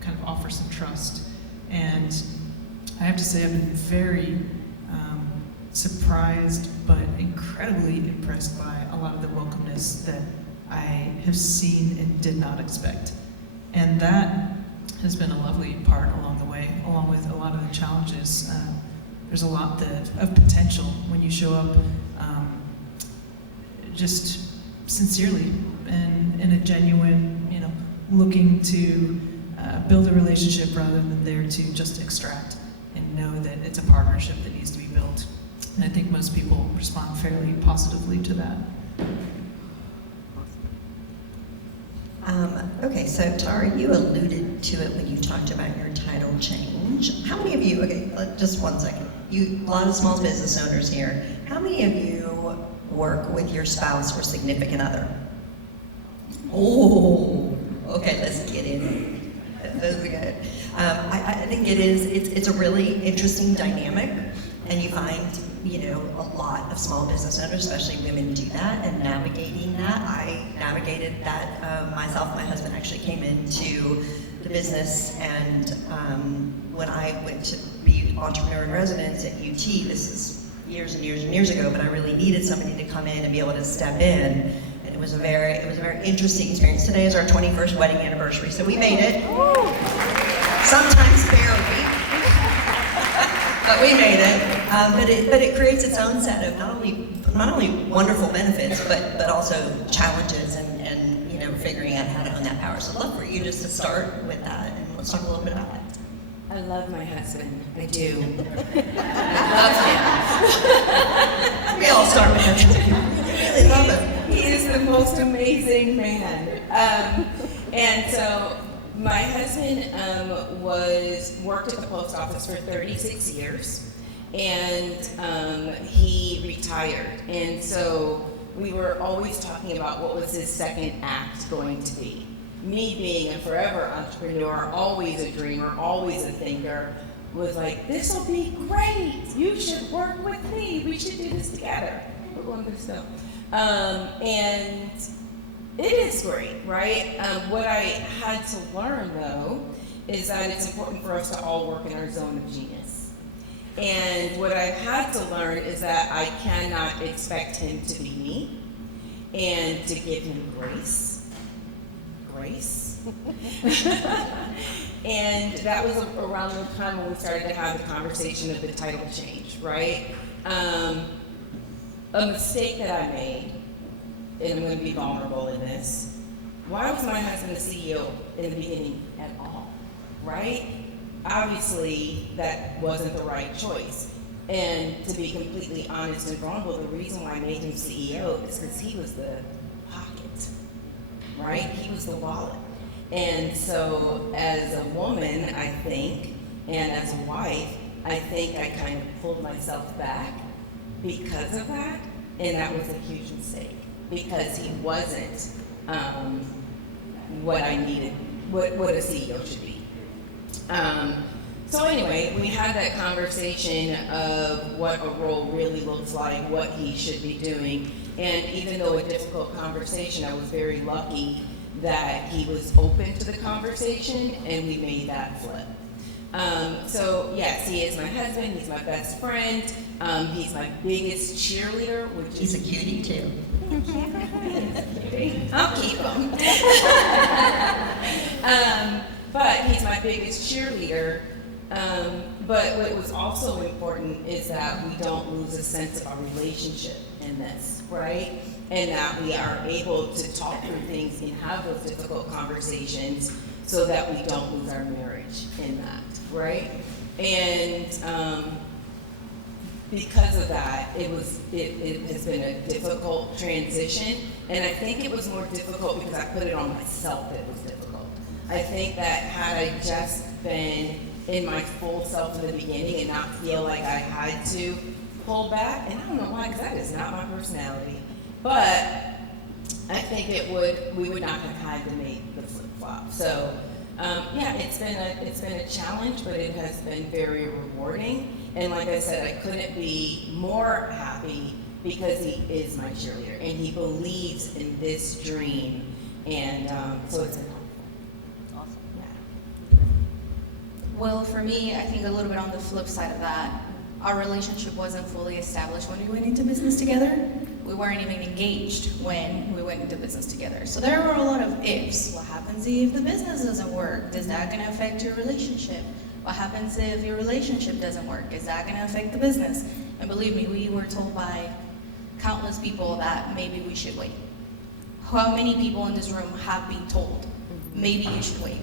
kind of offer some trust. And I have to say I've been very surprised, but incredibly impressed by a lot of the welcomeness that I have seen and did not expect. And that has been a lovely part along the way, along with a lot of the challenges. There's a lot of potential when you show up just sincerely and in a genuine, looking to build a relationship rather than there to just extract and know that it's a partnership that needs to be built. And I think most people respond fairly positively to that. Okay, so Tara, you alluded to it when you talked about your title change. How many of you, just 1 second. A lot of small business owners here. How many of you work with your spouse or significant other? Oh, okay, let's get in. That's good. I think it's a really interesting dynamic, and you find, a lot of small business owners, especially women, do that, and navigating that. I navigated that myself. My husband actually came into the business, and when I went to be entrepreneur in residence at UT, this is years and years and years ago, but I really needed somebody to come in and be able to step in and it was a very interesting experience. Today is our 21st wedding anniversary, so we made it. Sometimes barely, but we made it. But it creates its own set of not only wonderful benefits, but also challenges and figuring out how to own that power. So I'd love for you just to start with that, and let's talk a little bit about it. I love my husband. I do. I love him. We all start with him. I really love him. He is the most amazing man. And so my husband worked at the post office for 36 years, and he retired. And so we were always talking about what was his second act going to be. Me being a forever entrepreneur, always a dreamer, always a thinker, was like, this will be great. You should work with me. We should do this together. We're going to still. And it is great, right? What I had to learn, though, is that it's important for us to all work in our zone of genius. And what I've had to learn is that I cannot expect him to be me and to give him grace. And that was around the time when we started to have the conversation of the title change, right? A mistake that I made, and I'm going to be vulnerable in this, why was my husband the CEO in the beginning at all, right? Obviously, that wasn't the right choice. And to be completely honest and vulnerable, the reason why I made him CEO is because he was the pocket, right? He was the wallet. And so as a woman, I think, and as a wife, I think I kind of pulled myself back because of that, and that was a huge mistake, because he wasn't what I needed, what a CEO should be. So anyway, we had that conversation of what a role really looks like, what he should be doing, and even though a difficult conversation, I was very lucky that he was open to the conversation, and we made that flip. So yes, he is my husband, he's my best friend, he's my biggest cheerleader, which He's a cutie too. I'll keep him. But he's my biggest cheerleader. But what was also important is that we don't lose a sense of our relationship in this, right? And that we are able to talk through things and have those difficult conversations so that we don't lose our marriage in that, right? And because of that, it has been a difficult transition, and I think it was more difficult because I put it on myself that it was difficult. I think that had I just been in my full self in the beginning and not feel like I had to pull back, and I don't know why, because that is not my personality, but I think we would not have had to make the flip-flop. So yeah, it's been a challenge, but it has been very rewarding. And like I said, I couldn't be more happy because he is my cheerleader and he believes in this dream. And so it's been helpful. Awesome. Yeah. Well, for me, I think a little bit on the flip side of that, our relationship wasn't fully established when we went into business together. We weren't even engaged when we went into business together. So there were a lot of ifs. What happens if the business doesn't work? Is that going to affect your relationship? What happens if your relationship doesn't work? Is that going to affect the business? And believe me, we were told by countless people that maybe we should wait. How many people in this room have been told, maybe you should wait?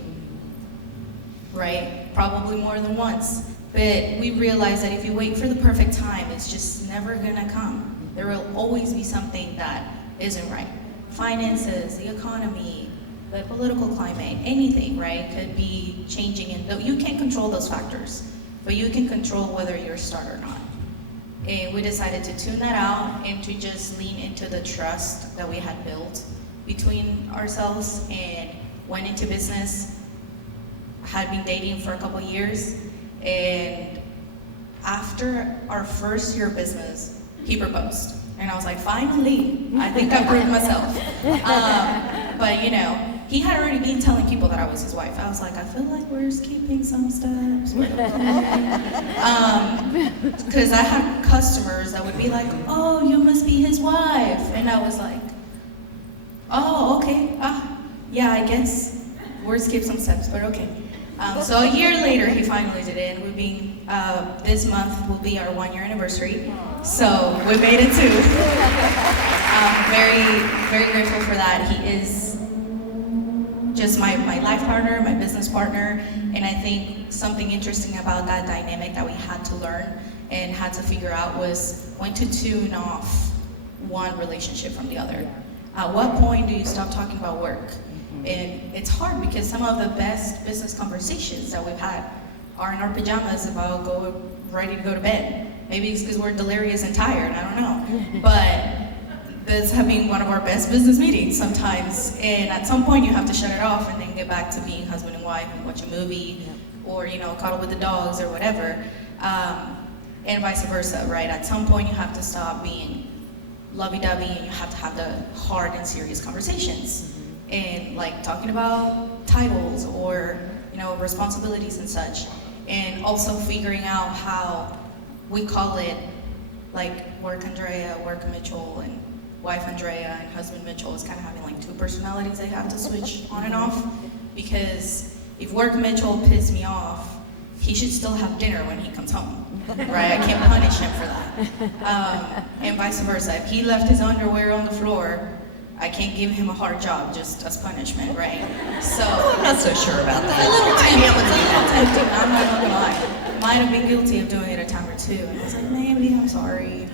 Right? Probably more than once. But we realized that if you wait for the perfect time, it's just never gonna come. There will always be something that isn't right. Finances, the economy, the political climate, anything, right, could be changing. And you can't control those factors, but you can control whether you're start or not. And we decided to tune that out and to just lean into the trust that we had built between ourselves, and went into business. Had been dating for a couple of years, and after our first year of business, he proposed. And I was like, finally, I think I proved myself. But you know, he had already been telling people that I was his wife. I was like, I feel like we're skipping some steps. Because I had customers that would be like, oh, you must be his wife. And I was like, Oh, okay. Yeah, I guess words skip some steps, but okay. So a year later, he finally did it, and we've been, this month will be our 1 year anniversary. So we made it too. I'm very, very grateful for that. He is just my life partner, my business partner, and I think something interesting about that dynamic that we had to learn and had to figure out was when to tune off one relationship from the other. At what point do you stop talking about work? And it's hard because some of the best business conversations that we've had are in our pajamas about ready to go to bed. Maybe it's because we're delirious and tired, I don't know. But that's having one of our best business meetings sometimes. And at some point you have to shut it off and then get back to being husband and wife and watch a movie or, cuddle with the dogs or whatever. And vice versa, right? At some point you have to stop being lovey-dovey and you have to have the hard and serious conversations. And like talking about titles or responsibilities and such, and also figuring out how we call it like work Andrea, work Mitchell, and wife Andrea and husband Mitchell is kind of having like two personalities they have to switch on and off, because if work Mitchell pissed me off, he should still have dinner when he comes home, right? I can't punish him for that. And vice versa. If he left his underwear on the floor, I can't give him a hard job just as punishment, right? So I'm not so sure about that. it's a little tempting, I'm not gonna lie. Might have been guilty of doing it a time or two, and I was like, maybe, I'm sorry.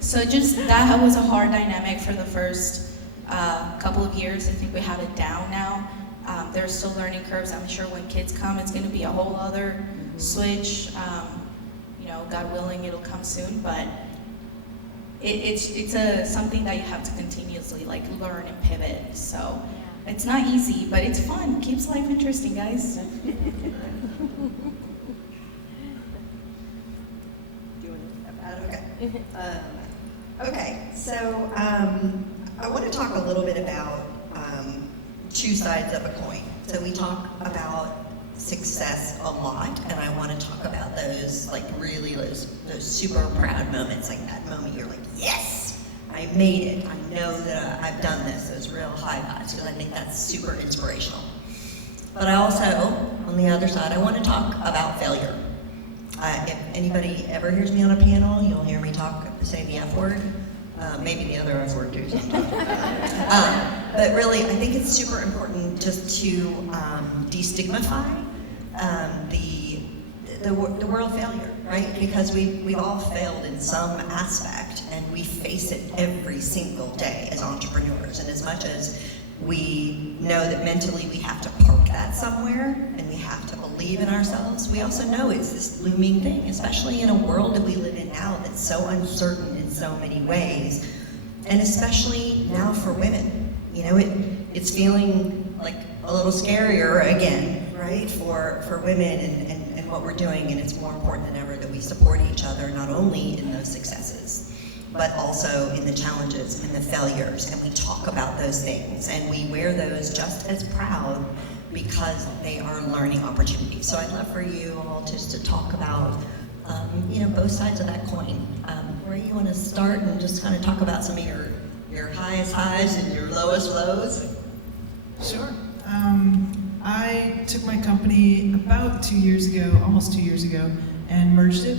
So just that was a hard dynamic for the first couple of years. I think we have it down now. There's still learning curves. I'm sure when kids come, it's gonna be a whole other switch. God willing, it'll come soon, but it's something that you have to continuously learn and pivot. So it's not easy, but it's fun. Keeps life interesting, guys. Okay. Okay, so I want to talk a little bit about two sides of a coin. So we talk about success a lot, and I want to talk about those really those super proud moments, like that moment you're like, yes, I made it. I know that I've done this. Those real high highs, because I think that's super inspirational. But I also, on the other side, I want to talk about failure. If anybody ever hears me on a panel, you'll hear me say the F word. Maybe the other F word too sometimes. But really, I think it's super important just to destigmatize the world failure, right? Because we've all failed in some aspect, and we face it every single day as entrepreneurs. And as much as we know that mentally we have to park that somewhere and we have to believe in ourselves, we also know it's this looming thing, especially in a world that we live in now that's so uncertain in so many ways, and especially now for women. It's feeling like a little scarier again, right, for women and what we're doing, and it's more important than ever that we support each other, not only in those successes, but also in the challenges and the failures, and we talk about those things, and we wear those just as proud because they are learning opportunities. So I'd love for you all just to talk about, both sides of that coin. Where you want to start and just kind of talk about some of your highest highs and your lowest lows? Sure. I took my company about 2 years ago, almost 2 years ago, and merged it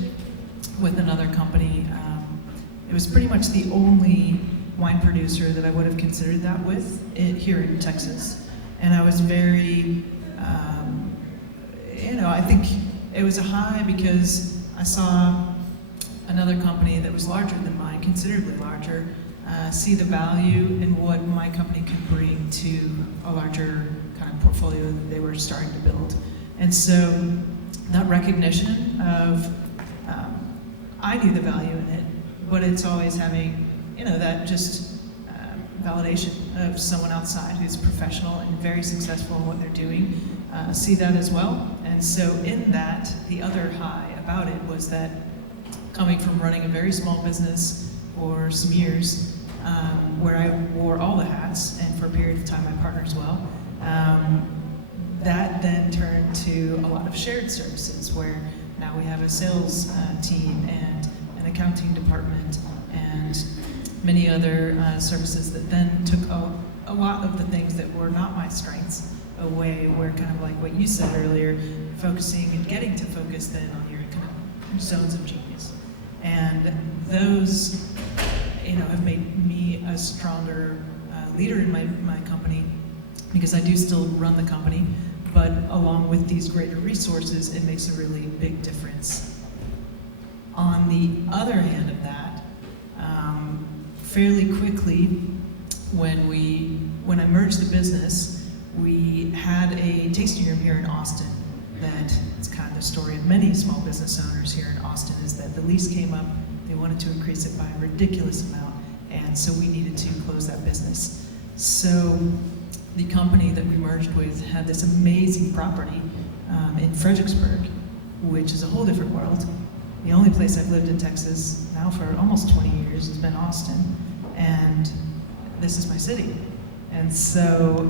with another company. It was pretty much the only wine producer that I would have considered that with here in Texas. And I was very, I think it was a high because I saw another company that was larger than mine, considerably larger, see the value in what my company could bring to a larger kind of portfolio that they were starting to build. And so that recognition of, I knew the value in it, but it's always having, that just validation of someone outside who's professional and very successful in what they're doing, see that as well. And so in that, the other high about it was that coming from running a very small business for some years, where I wore all the hats, and for a period of time my partner as well, that then turned to a lot of shared services, where now we have a sales team and an accounting department and many other services that then took a lot of the things that were not my strengths away, where kind of like what you said earlier, focusing and getting to focus then on your kind of zones of genius. And those, have made me a stronger leader in my company, because I do still run the company, but along with these greater resources, it makes a really big difference. On the other hand of that, fairly quickly, when I merged the business, we had a tasting room here in Austin that it's kind of the story of many small business owners here in Austin, is that the lease came up, they wanted to increase it by a ridiculous amount, and so we needed to close that business. So the company that we merged with had this amazing property in Fredericksburg, which is a whole different world. The only place I've lived in Texas now for almost 20 years has been Austin, and this is my city. And so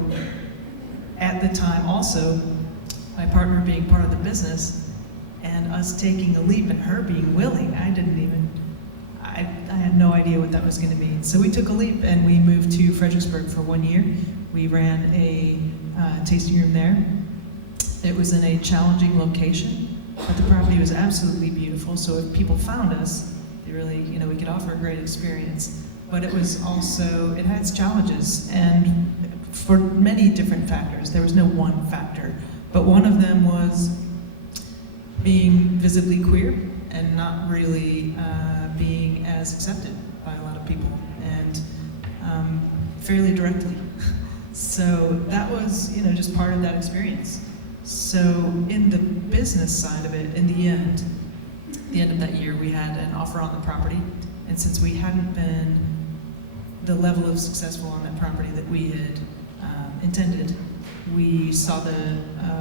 at the time also, my partner being part of the business and us taking a leap and her being willing, I had no idea what that was going to mean. So we took a leap and we moved to Fredericksburg for 1 year. We ran a tasting room there. It was in a challenging location, but the property was absolutely beautiful. So if people found us, they really, we could offer a great experience. But it was also, it had its challenges, and for many different factors. There was no one factor, but one of them was being visibly queer and not really being as accepted by a lot of people, and fairly directly. So that was, just part of that experience. So in the business side of it, in the end of that year, we had an offer on the property, and since we hadn't been the level of successful on that property that we had intended, we saw the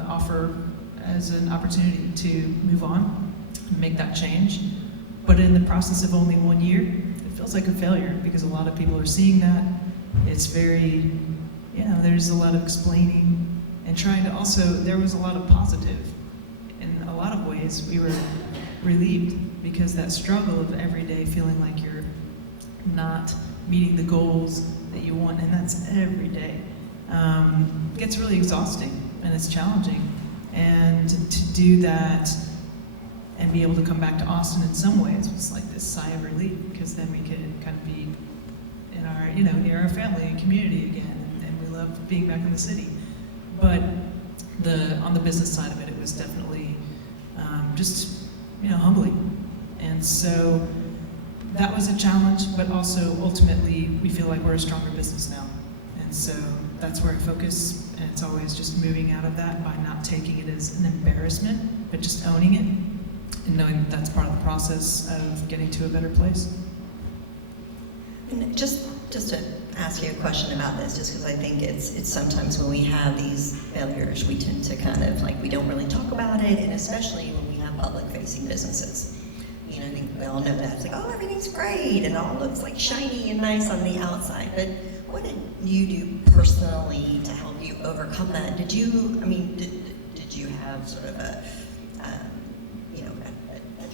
offer as an opportunity to move on, make that change. But in the process of only 1 year, it feels like a failure, because a lot of people are seeing that. It's very, there's a lot of explaining and trying to also, there was a lot of positive. In a lot of ways, we were relieved, because that struggle of every day feeling like you're not meeting the goals that you want, and that's every day, gets really exhausting and it's challenging. And to do that and be able to come back to Austin in some ways was like this sigh of relief, because then we could kind of be in our, near our family and community again, and we love being back in the city. But on the business side of it, it was definitely just, humbling. And so that was a challenge, but also ultimately we feel like we're a stronger business now. And so that's where I focus, and it's always just moving out of that by not taking it as an embarrassment, but just owning it and knowing that that's part of the process of getting to a better place. And just to ask you a question about this, just because I think it's sometimes when we have these failures, we tend to kind of we don't really talk about it, and especially when we have public-facing businesses. I think we all know that. It's like, oh, everything's great, and it all looks shiny and nice on the outside. But what did you do personally to help you overcome that? Did you have sort of a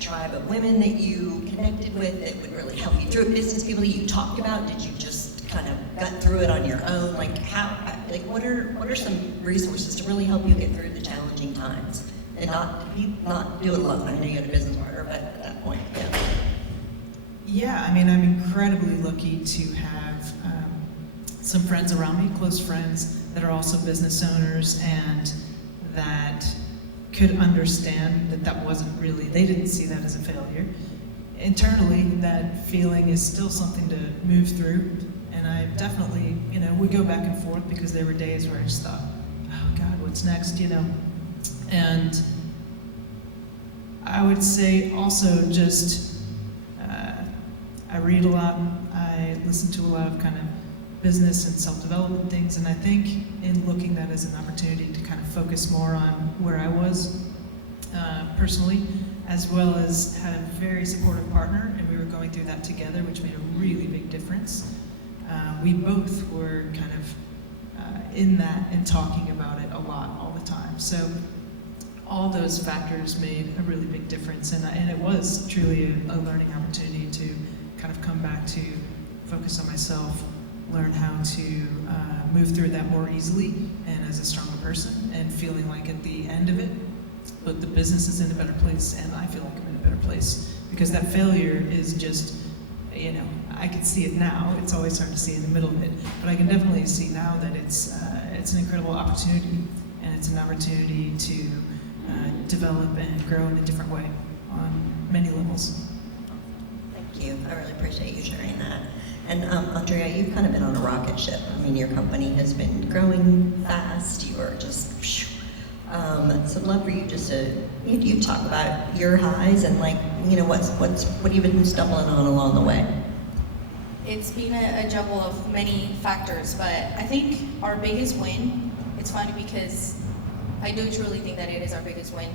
tribe of women that you connected with that would really help you through it? Business people that you talked about? Did you just kind of gut through it on your own? What are some resources to really help you get through the challenging times and not do it alone? I know you had a business partner, but at that point, yeah. Yeah, I'm incredibly lucky to have some friends around me, close friends, that are also business owners, and that could understand that wasn't really, they didn't see that as a failure. Internally, that feeling is still something to move through, and I definitely, we go back and forth, because there were days where I just thought, oh God, what's next, And I would say also just, I read a lot, I listen to a lot of kind of business and self-development things, and I think in looking at that as an opportunity to kind of focus more on where I was personally, as well as had a very supportive partner, and we were going through that together, which made a really big difference. We both were kind of in that and talking about it a lot all the time. So all those factors made a really big difference, and it was truly a learning opportunity to kind of come back to focus on myself, learn how to move through that more easily and as a stronger person, and feeling like at the end of it, but the business is in a better place and I feel like I'm in a better place. Because that failure is just, you know, I can see it now. It's always hard to see in the middle of it, but I can definitely see now that it's an incredible opportunity, and it's an opportunity to develop and grow in a different way on many levels. Thank you. I really appreciate you sharing that. And Andrea, you've kind of been on a rocket ship. I mean, your company has been growing fast. You are just, so I'd love for you just to, you talk about your highs and like, you know, what have you been stumbling on along the way? It's been a jumble of many factors, but I think our biggest win, it's funny because I do truly think that it is our biggest win.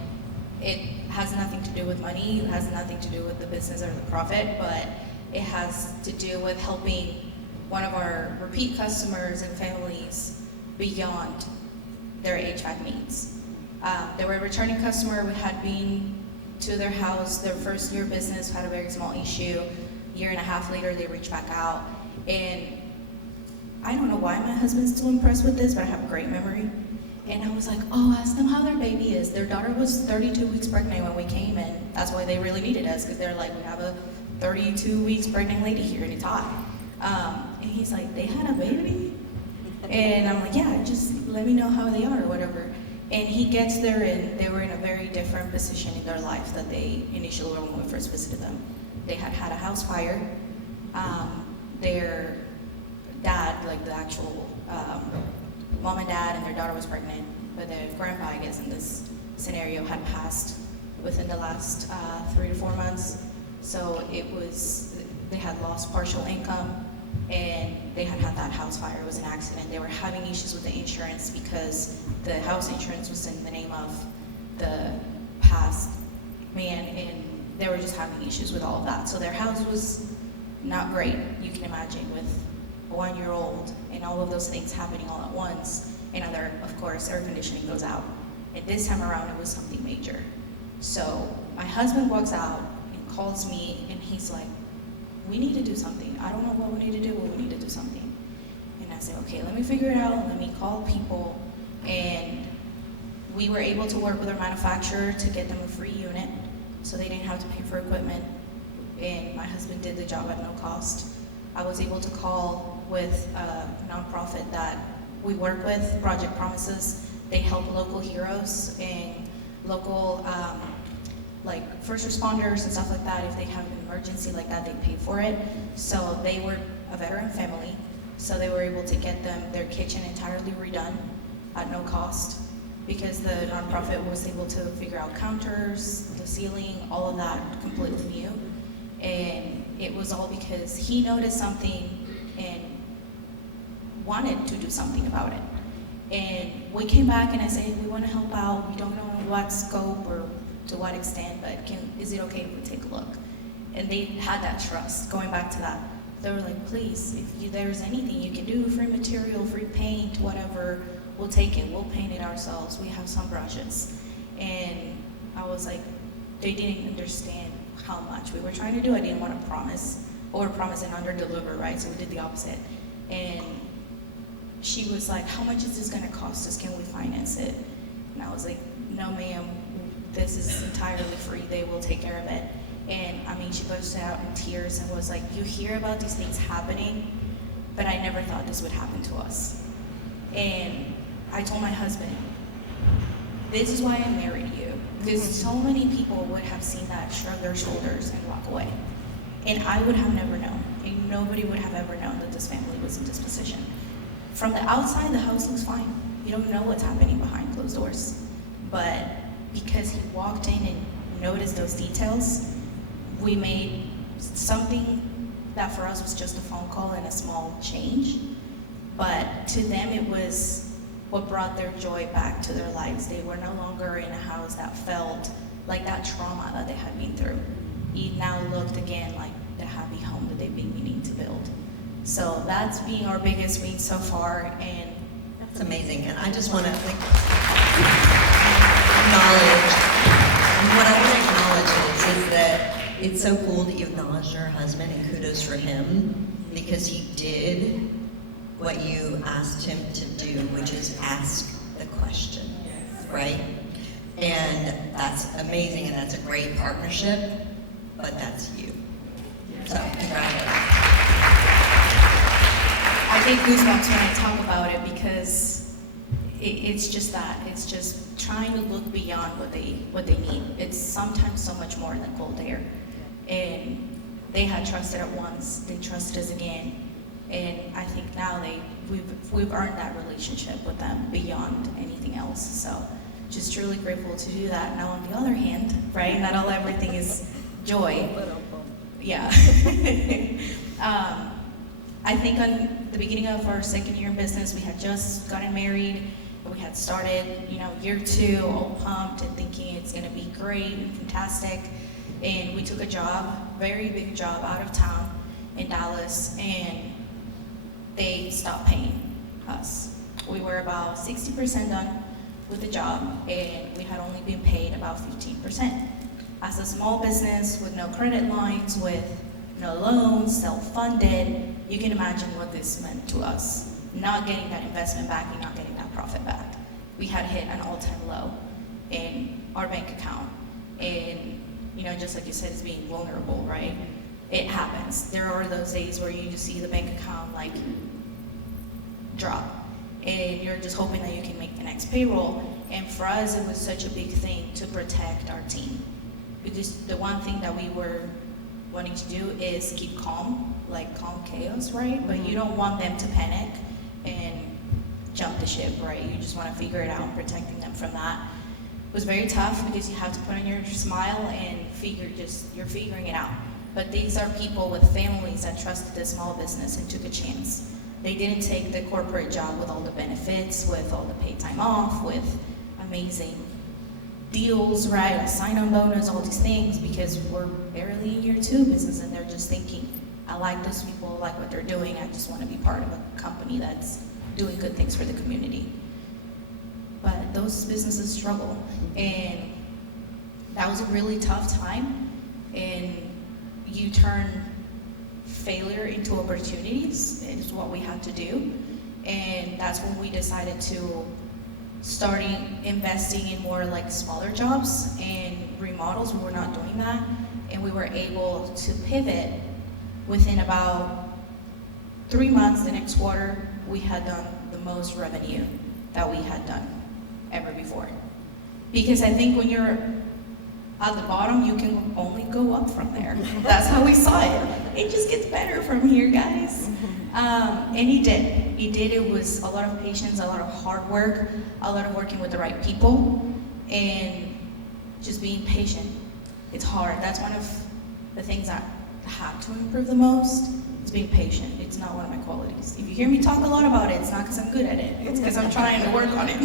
It has nothing to do with money, it has nothing to do with the business or the profit, but it has to do with helping one of our repeat customers and families beyond their HVAC needs. They were a returning customer. We had been to their house, their first year business had a very small issue. Year and a half later, they reached back out. And I don't know why my husband's still impressed with this, but I have a great memory. And I was like, oh, ask them how their baby is. Their daughter was 32 weeks pregnant when we came, and that's why they really needed us, because they're like, we have a 32 weeks pregnant lady here, and it's hot. And he's like, they had a baby? And I'm like, yeah, just let me know how they are or whatever. And he gets there, and they were in a very different position in their life than they initially were when we first visited them. They had had a house fire. Their dad, like the actual mom and dad, and their daughter was pregnant, but their grandpa, I guess, in this scenario, had passed within the last 3 to 4 months. So they had lost partial income, and they had had that house fire. It was an accident. They were having issues with the insurance because the house insurance was in the name of the past man, and they were just having issues with all of that. So their house was not great, you can imagine, with a 1-year-old and all of those things happening all at once. And of course, air conditioning goes out. And this time around, it was something major. So my husband walks out and calls me, and he's like, we need to do something. I don't know what we need to do, but we need to do something. And I said, okay, let me figure it out. Let me call people. And we were able to work with our manufacturer to get them a free unit, so they didn't have to pay for equipment. And my husband did the job at no cost. I was able to call with a nonprofit that we work with, Project Promises. They help local heroes and local like first responders and stuff like that. If they have an emergency like that, they pay for it. So they were a veteran family, so they were able to get them their kitchen entirely redone at no cost, because the nonprofit was able to figure out counters, the ceiling, all of that completely new. And it was all because he noticed something and wanted to do something about it. And we came back and I said, we want to help out. We don't know in what scope or to what extent, but is it okay if we take a look? And they had that trust. Going back to that, they were like, please, if there's anything you can do, free material, free paint, whatever, we'll take it. We'll paint it ourselves. We have some brushes. And I was like, they didn't understand how much we were trying to do. I didn't want to promise and under-deliver, right? So we did the opposite. And she was like, how much is this going to cost us? Can we finance it? And I was like, no, ma'am, this is entirely free. They will take care of it. And I mean, she burst out in tears and was like, you hear about these things happening, but I never thought this would happen to us. And I told my husband, this is why I married you. Because so many people would have seen that, shrug their shoulders, and walk away. And I would have never known. And nobody would have ever known that this family was in this position. From the outside, the house looks fine. You don't know what's happening behind closed doors. But because he walked in and noticed those details, we made something that for us was just a phone call and a small change. But to them, it was what brought their joy back to their lives. They were no longer in a house that felt like that trauma that they had been through. It now looked again like the happy home that they've been meaning to build. So that's been our biggest win so far, and that's amazing. And I just want to acknowledge, and what I want to acknowledge is that it's so cool that you acknowledged her husband, and kudos for him. because he did what you asked him to do, which is ask the question, right? And that's amazing, and that's a great partnership, but that's you. So, congratulations. I get goosebumps when I talk about it because it's just that. It's just trying to look beyond what they need. It's sometimes so much more than cold air. And they had trusted it once, they trusted us again. And I think now we've earned that relationship with them beyond anything else. So just truly grateful to do that. Now on the other hand, right, not all everything is joy. Yeah. I think on the beginning of our second year in business, we had just gotten married. We had started, year 2, all pumped and thinking it's gonna be great and fantastic. And we took a job, very big job, out of town in Dallas, and they stopped paying us. We were about 60% done with the job, and we had only been paid about 15%. As a small business with no credit lines, with no loans, self-funded, you can imagine what this meant to us. Not getting that investment back and not getting that profit back. We had hit an all-time low in our bank account. And, just like you said, it's being vulnerable, right? It happens. There are those days where you just see the bank account drop. And you're just hoping that you can make the next payroll. And for us, it was such a big thing to protect our team. Because the one thing that we were wanting to do is keep calm, calm chaos, right? But you don't want them to panic and jump the ship, right? You just want to figure it out and protecting them from that. It was very tough because you have to put on your smile and you're figuring it out. But these are people with families that trusted the small business and took a chance. They didn't take the corporate job with all the benefits, with all the paid time off, with amazing deals, right? A sign-on bonus, all these things, because we're barely in year 2 business and they're just thinking, I like those people, I like what they're doing, I just want to be part of a company that's doing good things for the community. But those businesses struggle, and that was a really tough time, and you turn failure into opportunities is what we had to do. And that's when we decided to start investing in more smaller jobs and remodels. We were not doing that, and we were able to pivot within about 3 months. The next quarter, we had done the most revenue that we had done ever before. Because I think when you're at the bottom, you can only go up from there. That's how we saw it. It just gets better from here, guys. And he did. It was a lot of patience, a lot of hard work, a lot of working with the right people, and just being patient. It's hard. That's one of the things that I have to improve the most, is being patient. It's not one of my qualities. If you hear me talk a lot about it, it's not because I'm good at it. It's because I'm trying to work on it.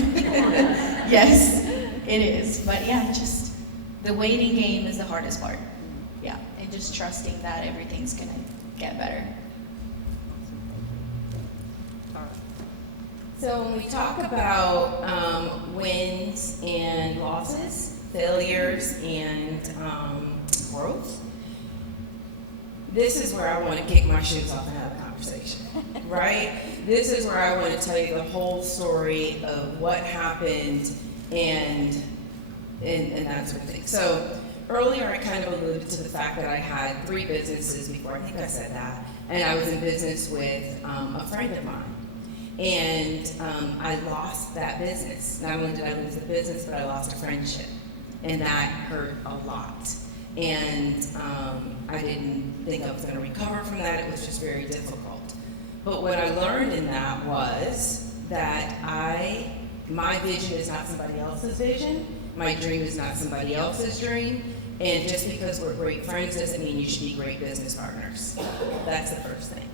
Yes, it is. But yeah, just the waiting game is the hardest part. Yeah, and just trusting that everything's gonna get better. So when we talk about wins and losses, failures and growth, this is where I want to kick my shoes off and have a conversation, right? This is where I want to tell you the whole story of what happened and that sort of thing. So earlier I kind of alluded to the fact that I had 3 businesses before, I think I said that, and I was in business with a friend of mine. And I lost that business. Not only did I lose the business, but I lost a friendship. And that hurt a lot. And I didn't think I was going to recover from that. It was just very difficult. But what I learned in that was that my vision is not somebody else's vision. My dream is not somebody else's dream. And just because we're great friends doesn't mean you should be great business partners. That's the first thing.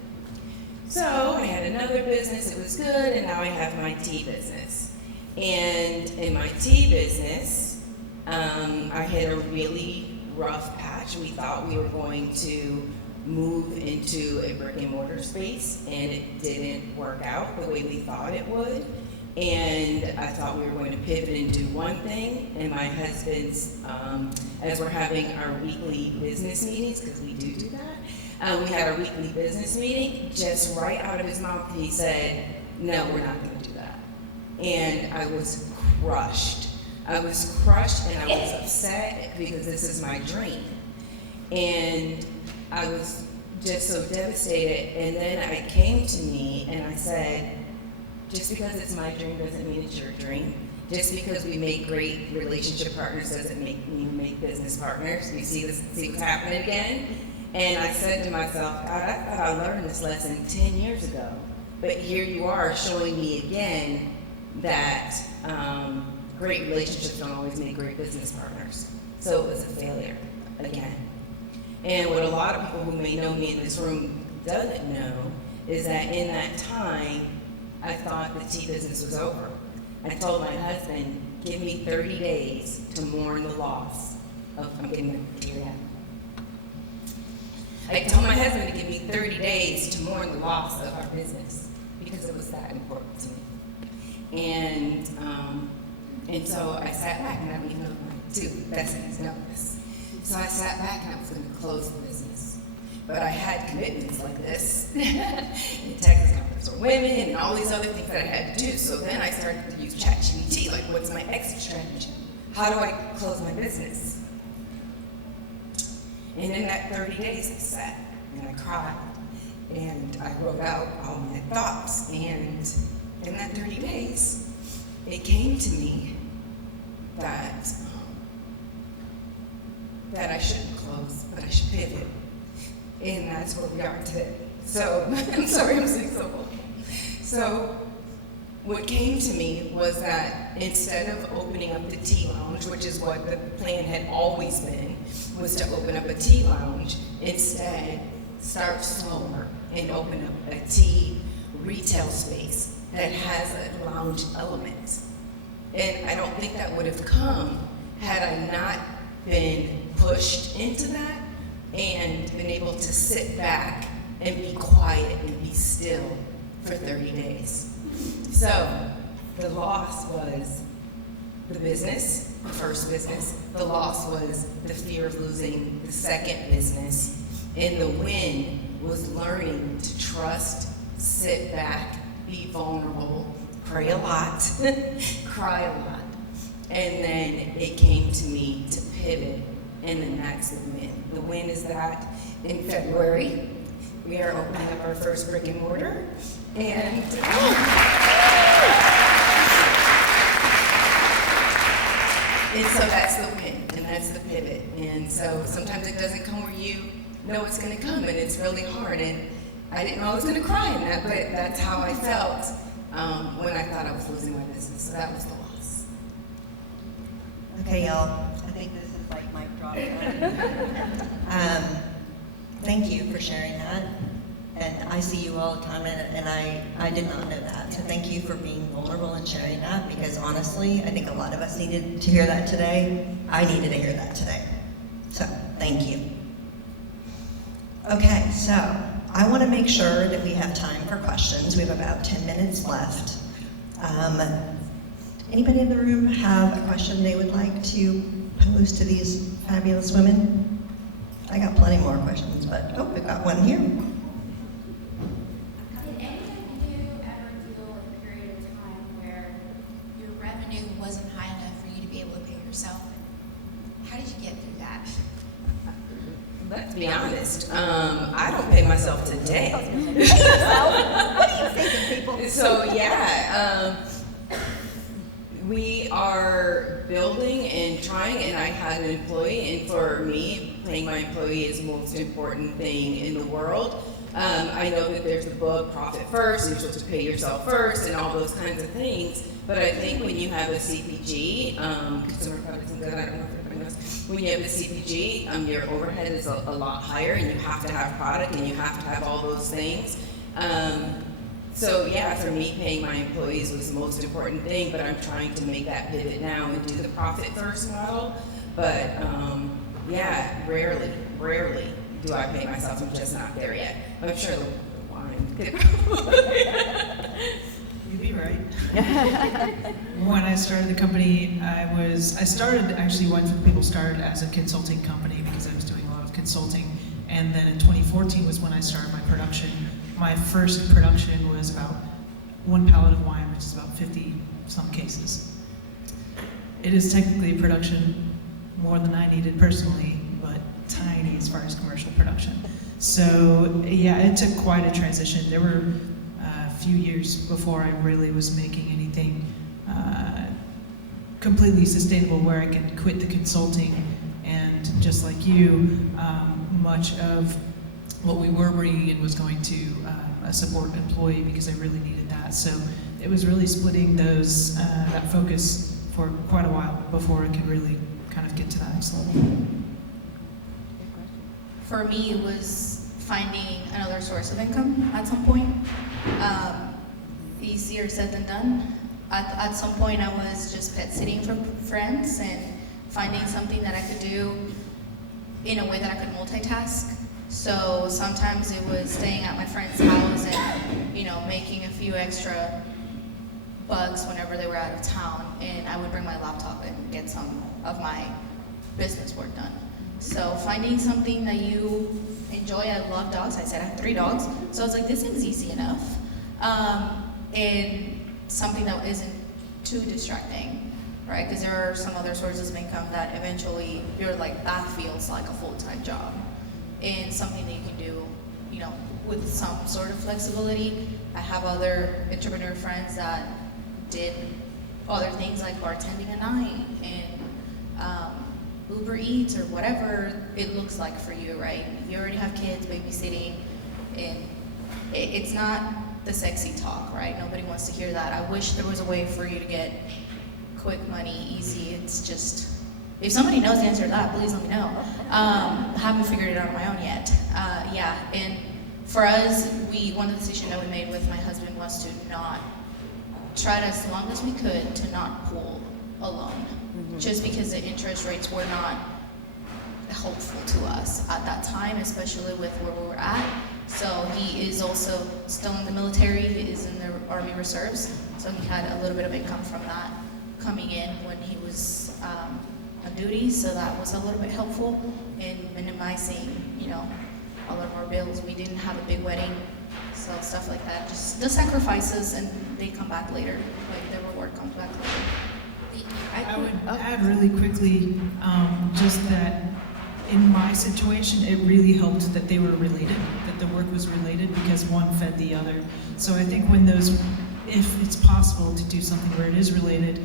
So I had another business, it was good, and now I have my tea business. And in my tea business, I hit a really rough patch. We thought we were going to move into a brick and mortar space, and it didn't work out the way we thought it would. And I thought we were going to pivot and do one thing, and my husband's, as we're having our weekly business meetings, because we do that, We had our weekly business meeting. Just right out of his mouth, he said, "No, we're not going to do that." And I was crushed. I was crushed and I was upset because this is my dream. And I was just so devastated. And then I came to me and I said, just because it's my dream doesn't mean it's your dream. Just because we make great relationship partners doesn't mean we make business partners. You see what's happening again? And I said to myself, God, I thought I learned this lesson 10 years ago. But here you are showing me again that great relationships don't always make great business partners. So it was a failure again. And what a lot of people who may know me in this room doesn't know is that in that time, I thought the tea business was over. I told my husband, give me 30 days to mourn the loss of, I'm getting the tear out. I told my husband to give me 30 days to mourn the loss of our business because it was that important to me. And so I sat back, and I mean, my two besties know this. So I sat back and I was going to close the business. But I had commitments like this in Texas Conference for Women and all these other things that I had to do. So then I started to use ChatGPT, like what's my exit strategy? How do I close my business? And in that 30 days I sat and I cried and I wrote out all my thoughts. And in that 30 days, it came to me that I shouldn't close, but I should pivot. And that's where we are today. So, I'm sorry I'm saying so bold. So, what came to me was that instead of opening up the tea lounge, which is what the plan had always been, was to open up a tea lounge, instead start slower and open up a tea retail space that has a lounge element. And I don't think that would have come had I not been pushed into that and been able to sit back and be quiet and be still for 30 days. So the loss was the business, the first business. The loss was the fear of losing the second business. And the win was learning to trust, sit back, be vulnerable, pray a lot, cry a lot. And then it came to me to pivot, and then that's the win. The win is that in February, we are opening up our first brick and mortar, and so that's the win, and that's the pivot. And so sometimes it doesn't come where you know it's gonna come, and it's really hard. And I didn't know I was gonna cry in that, but that's how I felt when I thought I was losing my business. So that was the loss. Okay, y'all, I think this is like mic drop. Thank you for sharing that. And I see you all the time, and I did not know that. So thank you for being vulnerable and sharing that, because honestly, I think a lot of us needed to hear that today. I needed to hear that today. So thank you. Okay, so I want to make sure that we have time for questions. We have about 10 minutes left. Anybody in the room have a question they would like to pose to these fabulous women? I got plenty more questions, but we've got one here. Did any of you ever feel a period of time where your revenue wasn't high enough for you to be able to pay yourself? How did you get through that? Let's be honest, I don't pay myself today. What are you thinking, people? So yeah, we are building and trying, and I had an employee, and for me, paying my employee is the most important thing in the world. I know that there's the book, Profit First, you're supposed to pay yourself first, and all those kinds of things, but I think when you have a CPG, consumer products and goods, I don't know if everybody knows, when you have a CPG, your overhead is a lot higher, and you have to have product, and you have to have all those things. So yeah, for me, paying my employees was the most important thing, but I'm trying to make that pivot now and do the profit first model. But yeah, rarely do I pay myself. I'm just not there yet. I'm sure the wine could. You'd be right. When I started the company, I started actually, Wine for the People started as a consulting company because I was doing a lot of consulting. And then in 2014, 2014 was when I started my production. My first production was about 1 pallet of wine, which is about 50 some cases. It is technically a production more than I needed personally, but tiny as far as commercial production. So yeah, it took quite a transition. There were a few years before I really was making anything completely sustainable where I could quit the consulting, and just like you, much of what we were bringing in was going to a support employee because I really needed that. So it was really splitting those that focus for quite a while before I could really kind of get to that next level. For me, it was finding another source of income at some point. Easier said than done. At some point, I was just pet sitting for friends and finding something that I could do in a way that I could multitask. So sometimes it was staying at my friend's house and, you know, making a few extra bucks whenever they were out of town, and I would bring my laptop and get some of my business work done. So finding something that you enjoy. I love dogs. I said I have 3 dogs, so I was like, this is easy enough. And something that isn't too distracting, right? Because there are some other sources of income that eventually you're like, that feels like a full-time job, and something that you can do, you know, with some sort of flexibility. I have other entrepreneur friends that did other things like bartending at night and Uber Eats or whatever it looks like for you, right? If you already have kids, babysitting, and it's not the sexy talk, right? Nobody wants to hear that. I wish there was a way for you to get quick money, easy. It's just, if somebody knows the answer to that, please let me know. I haven't figured it out on my own yet. Yeah, and for us, one of the decisions that we made with my husband was to not try it as long as we could to not pool a loan, just because the interest rates were not helpful to us at that time, especially with where we were at. So he is also still in the military, he is in the Army Reserves, so he had a little bit of income from that coming in when he was on duty, so that was a little bit helpful in minimizing, you know, all of our bills. We didn't have a big wedding, so stuff like that, just the sacrifices, and they come back later, like the reward comes back later. I would add really quickly, just that in my situation, it really helped that they were related, that the work was related, because one fed the other. So I think when those, if it's possible to do something where it is related,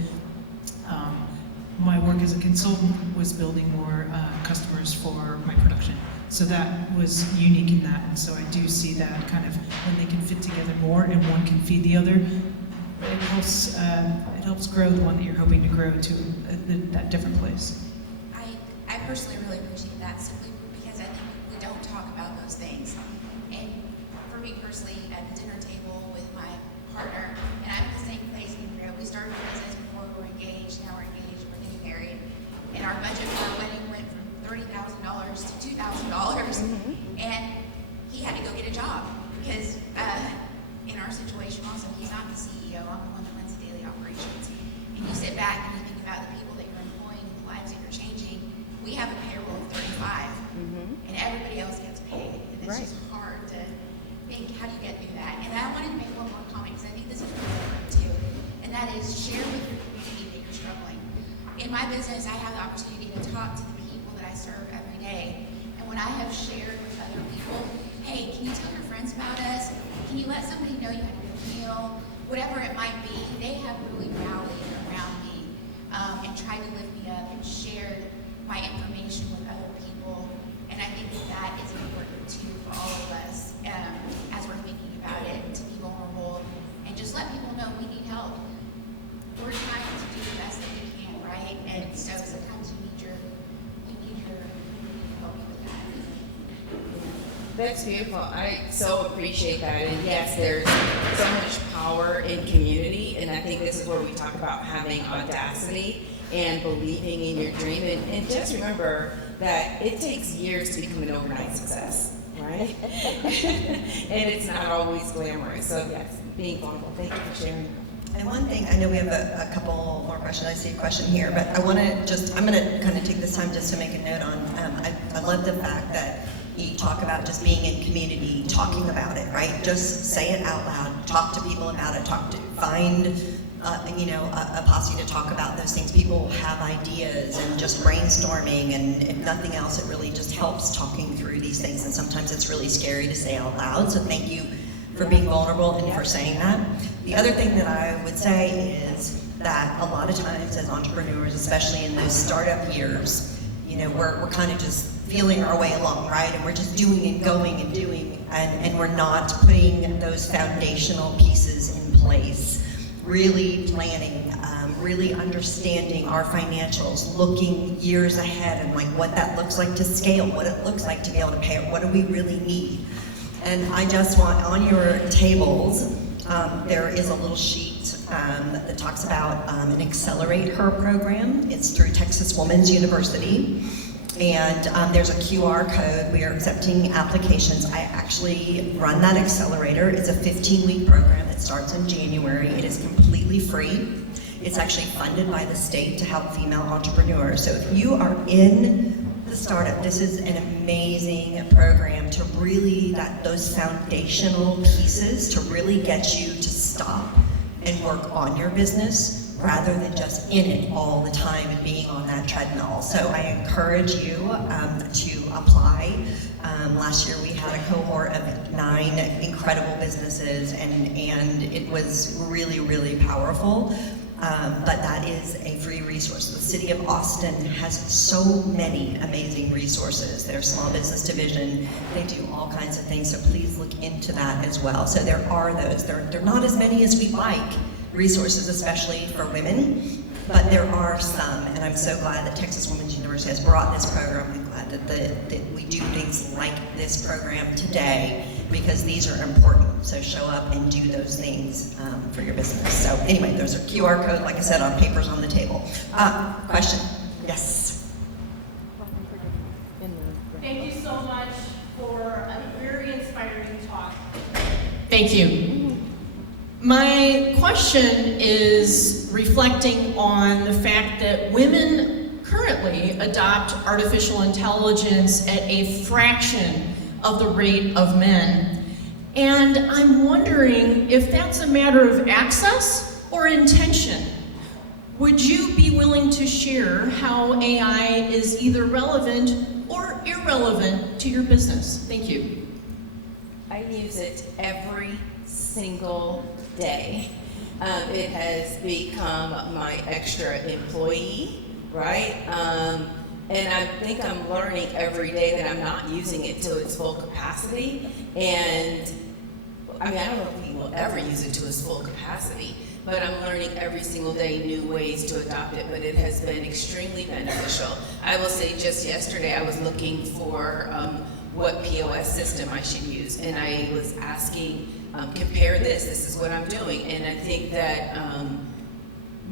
my work as a consultant was building more customers for my production. So that was unique in that, and so I do see that kind of when they can fit together more and one can feed the other, it helps grow the one that you're hoping to grow to that different place. I personally really appreciate that, simply because I think we don't talk about those things. And for me personally, at the dinner table with my partner, and I'm in the same place, we started a business before we were engaged, now we're engaged, we're getting married, and our budget for our wedding went from $30,000 to $2,000, and he had to go get a job, because in our situation also, he's not the CEO, I'm the one that runs the daily operations. And you sit back and you think about the people that you're employing and the lives that you're changing. We have a payroll of 35, and everybody else gets paid. And it's just hard to think, how do you get through that? And I wanted to make one more comment, because I think this is really important too, and that is share with your community that you're struggling. In my business, I have the opportunity to talk to the people that I serve every day. And when I have shared with other people, hey, can you tell your friends about us? Can you let somebody know you had a good meal? Whatever it might be, they have really rallied around me and tried to lift me up and shared my information with other people. And I think that is important too for all of us as we're thinking about it, to be vulnerable and just let people know we need help. We're trying to do the best that we can, right? And so sometimes you need your community to help you with that. That's beautiful. I so appreciate that. And yes, there's so much power in community. And I think this is where we talk about having audacity and believing in your dream. And just remember that it takes years to become an overnight success, right? And it's not always glamorous. So yes, being vulnerable. Thank you for sharing. And one thing, I know we have a couple more questions. I see a question here, but I want to just, I'm going to kind of take this time just to make a note on, I love the fact that You talk about just being in community, talking about it, right? Just say it out loud, talk to people about it, find a posse to talk about those things. People have ideas and just brainstorming, and if nothing else, it really just helps talking through these things. And sometimes it's really scary to say out loud, so thank you for being vulnerable and for saying that. The other thing that I would say is that a lot of times as entrepreneurs, especially in those startup years, we're kind of just feeling our way along, right? And we're just doing and going and doing, and we're not putting those foundational pieces in place. Really planning, really understanding our financials, looking years ahead and like what that looks like to scale, what it looks like to be able to pay, what do we really need? And I just want on your tables, there is a little sheet that talks about an Accelerate Her program. It's through Texas Women's University. And there's a QR code. We are accepting applications. I actually run that accelerator. It's a 15-week program that starts in January. It is completely free. It's actually funded by the state to help female entrepreneurs. So if you are in the startup, this is an amazing program to really, those foundational pieces to really get you to stop and work on your business rather than just in it all the time and being on that treadmill. So I encourage you to apply. Last year we had a cohort of 9 incredible businesses, and it was really, really powerful. But that is a free resource. The City of Austin has so many amazing resources. Their small business division, they do all kinds of things, so please look into that as well. So there are those. They're not as many as we'd like, resources, especially for women, but there are some, and I'm so glad that Texas Women's University has brought this program. I'm glad that we do things like this program today, because these are important. So show up and do those things for your business. So anyway, there's a QR code, like I said, on papers on the table. Question? Yes. Thank you so much for a very inspiring talk. Thank you. My question is reflecting on the fact that women currently adopt artificial intelligence at a fraction of the rate of men. And I'm wondering if that's a matter of access or intention. Would you be willing to share how AI is either relevant or irrelevant to your business? Thank you. I use it every single day. It has become my extra employee, right? And I think I'm learning every day that I'm not using it to its full capacity. And I mean, I don't know if we will ever use it to its full capacity, but I'm learning every single day new ways to adopt it, but it has been extremely beneficial. I will say just yesterday I was looking for what POS system I should use, and I was asking, compare this is what I'm doing, and I think that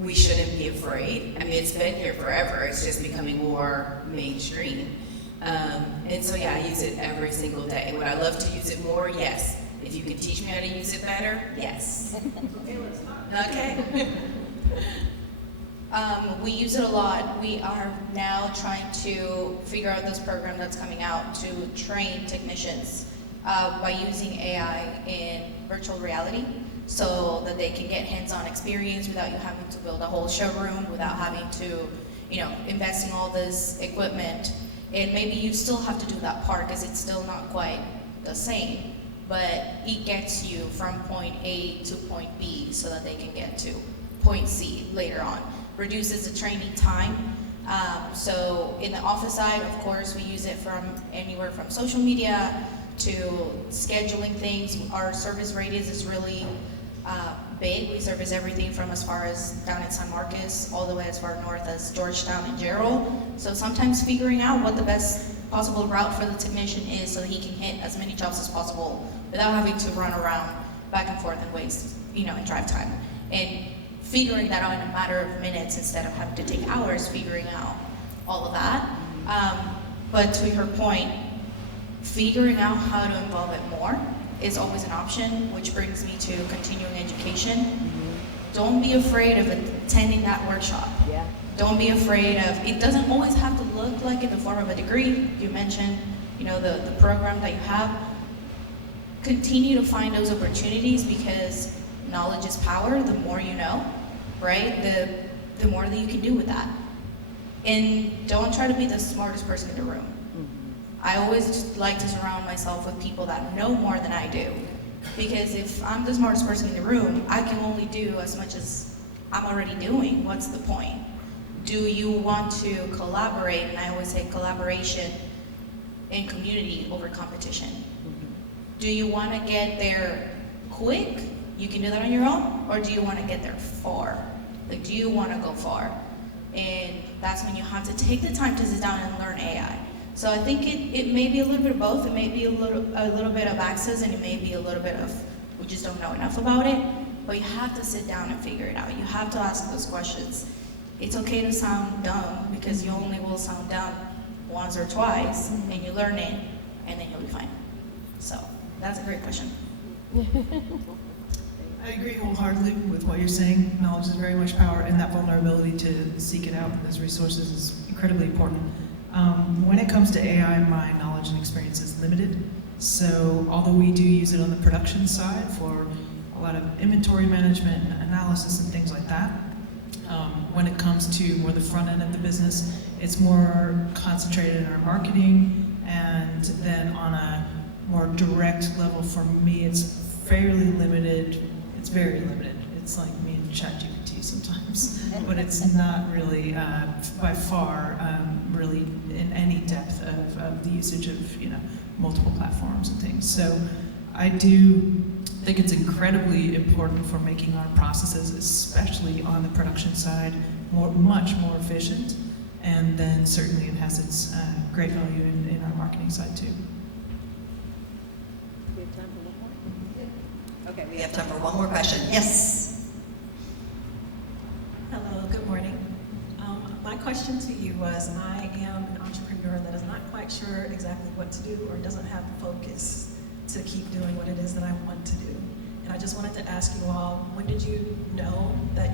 we shouldn't be afraid. I mean, it's been here forever, it's just becoming more mainstream. And so yeah, I use it every single day. Would I love to use it more? Yes. If you could teach me how to use it better? Yes. Okay. We use it a lot. We are now trying to figure out this program that's coming out to train technicians by using AI in virtual reality, so that they can get hands-on experience without you having to build a whole showroom, without having to, invest in all this equipment. And maybe you still have to do that part because it's still not quite the same, but it gets you from point A to point B so that they can get to point C later on. Reduces the training time. So in the office side, of course, we use it from anywhere from social media to scheduling things. Our service radius is really big. We service everything from as far as down in San Marcos all the way as far north as Georgetown and Gerald. So sometimes figuring out what the best possible route for the technician is so that he can hit as many jobs as possible without having to run around back and forth and waste, and drive time. And figuring that out in a matter of minutes instead of having to take hours figuring out all of that. But to her point, figuring out how to involve it more is always an option, which brings me to continuing education. Don't be afraid of attending that workshop. Yeah. Don't be afraid of, it doesn't always have to look like in the form of a degree. You mentioned the program that you have, continue to find those opportunities, because knowledge is power. The more you know, right, the more that you can do with that. And don't try to be the smartest person in the room. I always like to surround myself with people that know more than I do, because if I'm the smartest person in the room, I can only do as much as I'm already doing. What's the point? Do you want to collaborate? And I always say collaboration in community over competition. Do you want to get there quick? You can do that on your own, or do you want to get there far? Like, do you want to go far? And that's when you have to take the time to sit down and learn AI. So I think it may be a little bit of both. It may be a little bit of access, and it may be a little bit of we just don't know enough about it. But you have to sit down and figure it out. You have to ask those questions. It's okay to sound dumb, because you only will sound dumb once or twice, and you learn it, and then you'll be fine. So that's a great question. I agree wholeheartedly with what you're saying. Knowledge is very much power, and that vulnerability to seek it out as resources is incredibly important. When it comes to AI, my knowledge and experience is limited. So although we do use it on the production side for a lot of inventory management and analysis and things like that, when it comes to more the front end of the business, it's more concentrated in our marketing, and then on a more direct level for me, it's fairly limited. It's very limited. It's like me and ChatGPT sometimes, but it's not really, by far, really in any depth of the usage of multiple platforms and things. So I do think it's incredibly important for making our processes, especially on the production side, much more efficient, and then certainly it has its great value in our marketing side too. We have time for one more? Okay, we have time for one more question. Yes. Hello, good morning. My question to you was, I am an entrepreneur that is not quite sure exactly what to do, or doesn't have the focus to keep doing what it is that I want to do. And I just wanted to ask you all, when did you know that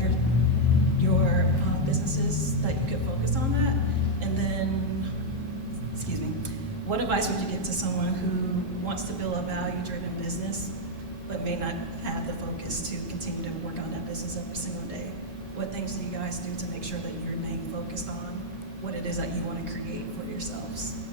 your businesses, that you could focus on that? And then, excuse me, what advice would you give to someone who wants to build a value-driven business, but may not have the focus to continue to work on that business every single day? What things do you guys do to make sure that you remain focused on what it is that you want to create for yourselves?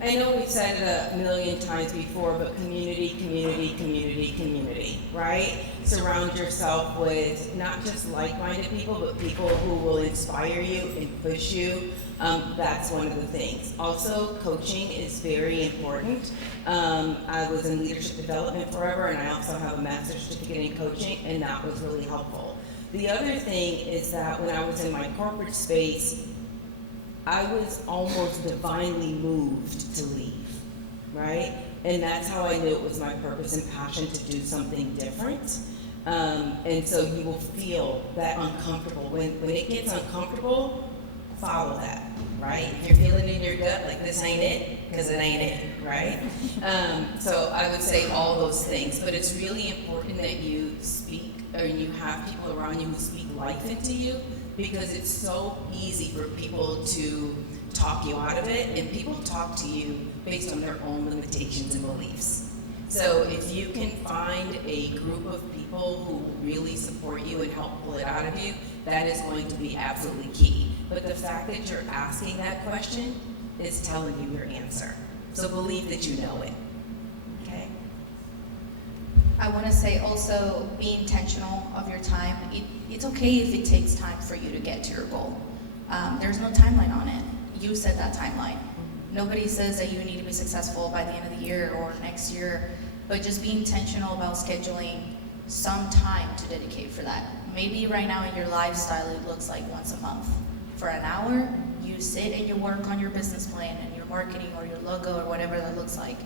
I know we've said it a million times before, but community, community, community, community, right? Surround yourself with not just like-minded people, but people who will inspire you and push you. That's one of the things. Also, coaching is very important. I was in leadership development forever, and I also have a master's certificate in coaching, and that was really helpful. The other thing is that when I was in my corporate space, I was almost divinely moved to leave, right? And that's how I knew it was my purpose and passion to do something different. And so you will feel that uncomfortable. When it gets uncomfortable, follow that, right? If you're feeling in your gut like this ain't it, because it ain't it, right? So I would say all those things, but it's really important that you speak, or you have people around you who speak life into you, because it's so easy for people to talk you out of it, and people talk to you based on their own limitations and beliefs. So if you can find a group of people who really support you and help pull it out of you, that is going to be absolutely key. But the fact that you're asking that question is telling you your answer. So believe that you know it, okay? I want to say also, be intentional of your time. It's okay if it takes time for you to get to your goal. There's no timeline on it. You set that timeline. Nobody says that you need to be successful by the end of the year or next year, but just be intentional about scheduling some time to dedicate for that. Maybe right now in your lifestyle, it looks like once a month. For an hour, you sit and you work on your business plan and your marketing or your logo or whatever that looks like.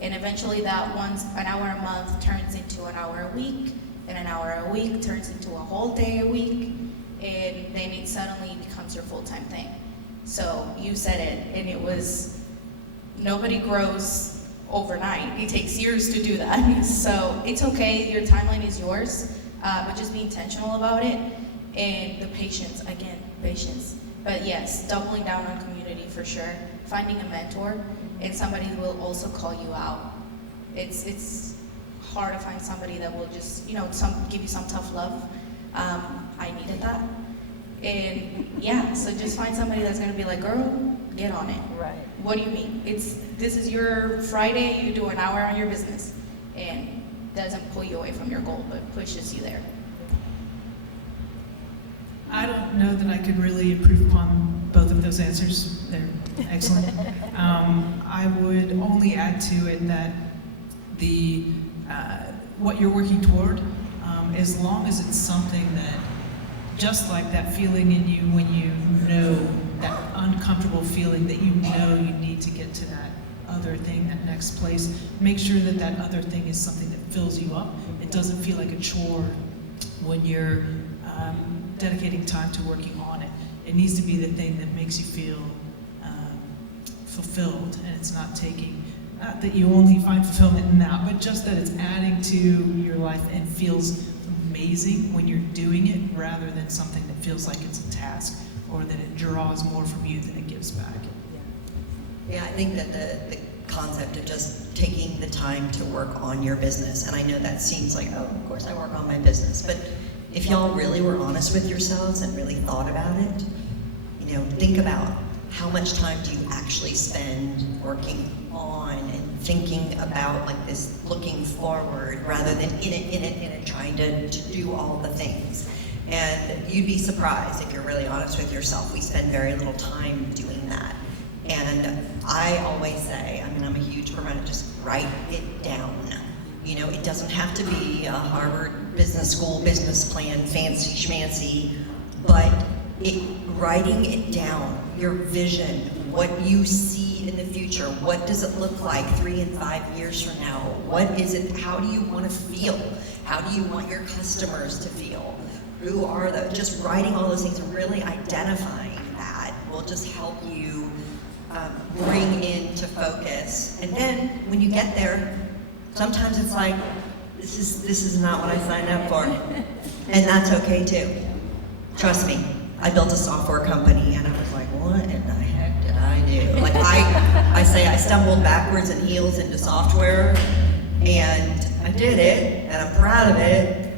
And eventually that an hour a month turns into an hour a week, and an hour a week turns into a whole day a week, and then it suddenly becomes your full-time thing. So you said it, and it was, nobody grows overnight. It takes years to do that. So it's okay, your timeline is yours, but just be intentional about it. And the patience, again, patience. But yes, doubling down on community for sure. finding a mentor and somebody who will also call you out. It's hard to find somebody that will just, give you some tough love. I needed that. And yeah, so just find somebody that's gonna be like, girl, get on it. Right. What do you mean? This is your Friday, you do an hour on your business. And doesn't pull you away from your goal, but pushes you there. I don't know that I could really improve upon both of those answers. They're excellent. I would only add to it that what you're working toward, as long as it's something that, just like that feeling in you when you know that uncomfortable feeling that you know you need to get to that other thing, that next place, make sure that that other thing is something that fills you up. It doesn't feel like a chore when you're dedicating time to working on it. It needs to be the thing that makes you feel fulfilled, and it's not taking, not that you only find fulfillment in that, but just that it's adding to your life and feels amazing when you're doing it, rather than something that feels like it's a task or that it draws more from you than it gives back. Yeah, I think that the concept of just taking the time to work on your business, and I know that seems like, oh, of course I work on my business, but if y'all really were honest with yourselves and really thought about it, think about how much time do you actually spend working on and thinking about like this, looking forward, rather than in it, trying to do all the things. And you'd be surprised if you're really honest with yourself. We spend very little time doing that. And I always say, I'm a huge proponent, just write it down. It doesn't have to be a Harvard Business School business plan, fancy schmancy, but writing it down, your vision, what you see in the future, what does it look like 3 and 5 years from now? What is it, how do you want to feel? How do you want your customers to feel? Who are just writing all those things and really identifying that will just help you bring into focus. And then when you get there, sometimes it's like, this is not what I signed up for. And that's okay too. Trust me, I built a software company and I was like, what in the heck did I do? Like I say I stumbled backwards and heels into software, and I did it and I'm proud of it.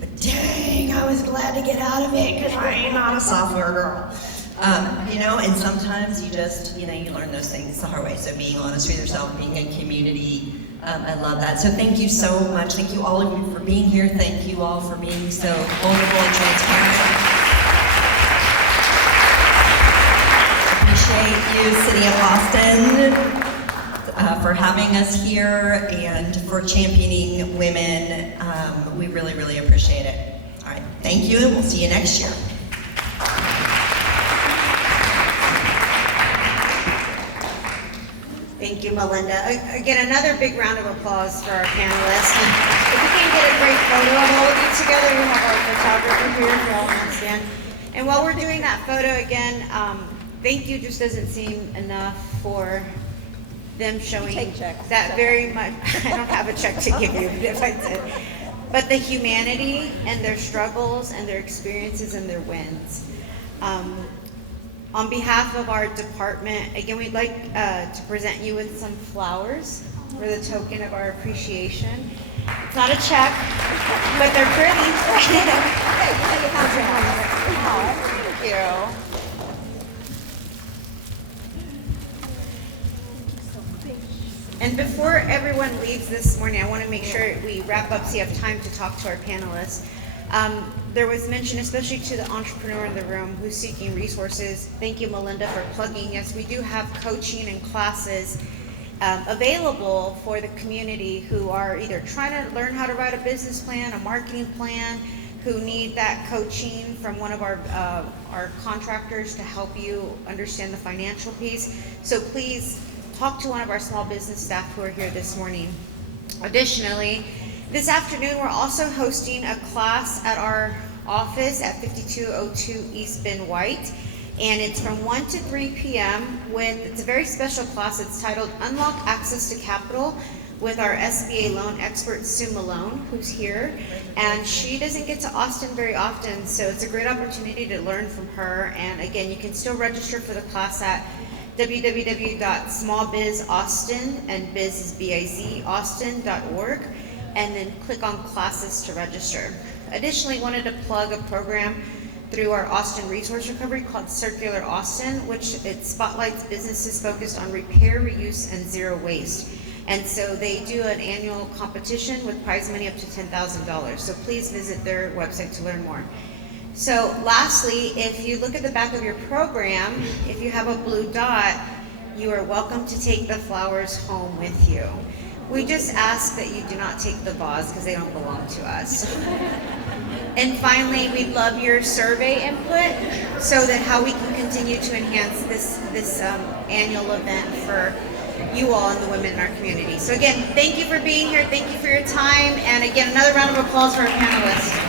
But dang, I was glad to get out of it because I am not a software girl. And sometimes you just, you learn those things the hard way. So being honest with yourself, being in community, I love that. So thank you so much. Thank you all of you for being here. Thank you all for being so vulnerable and transparent. Appreciate you, City of Austin, for having us here and for championing women. We really, really appreciate it. All right, thank you, and we'll see you next year. Thank you, Melinda. Again, another big round of applause for our panelists. If we can get a great photo of all of you together, we have our photographer here for all hands stand. And while we're doing that photo again, thank you just doesn't seem enough for them showing that very much. I don't have a check to give you if I did. But the humanity and their struggles and their experiences and their wins. On behalf of our department, again, we'd like to present you with some flowers for the token of our appreciation. It's not a check, but they're pretty. Thank you. And before everyone leaves this morning, I want to make sure we wrap up so you have time to talk to our panelists. There was mention, especially to the entrepreneur in the room who's seeking resources. Thank you, Melinda, for plugging us. We do have coaching and classes available for the community who are either trying to learn how to write a business plan, a marketing plan, who need that coaching from one of our contractors to help you understand the financial piece. So please talk to one of our small business staff who are here this morning. Additionally, this afternoon, we're also hosting a class at our office at 5202 East Ben White, and it's from 1 to 3 p.m. It's a very special class. It's titled Unlock Access to Capital with our SBA loan expert, Sue Malone, who's here. And she doesn't get to Austin very often, so it's a great opportunity to learn from her. And again, you can still register for the class at www.smallbizaustin, and biz is B-I-Z, austin.org, and then click on classes to register. Additionally, wanted to plug a program through our Austin Resource Recovery called Circular Austin, which it spotlights businesses focused on repair, reuse, and zero waste. And so they do an annual competition with prize money up to $10,000. So please visit their website to learn more. So lastly, if you look at the back of your program, if you have a blue dot, you are welcome to take the flowers home with you. We just ask that you do not take the vase because they don't belong to us. And finally, we'd love your survey input so that how we can continue to enhance this annual event for you all and the women in our community. So again, thank you for being here. Thank you for your time. And again, another round of applause for our panelists.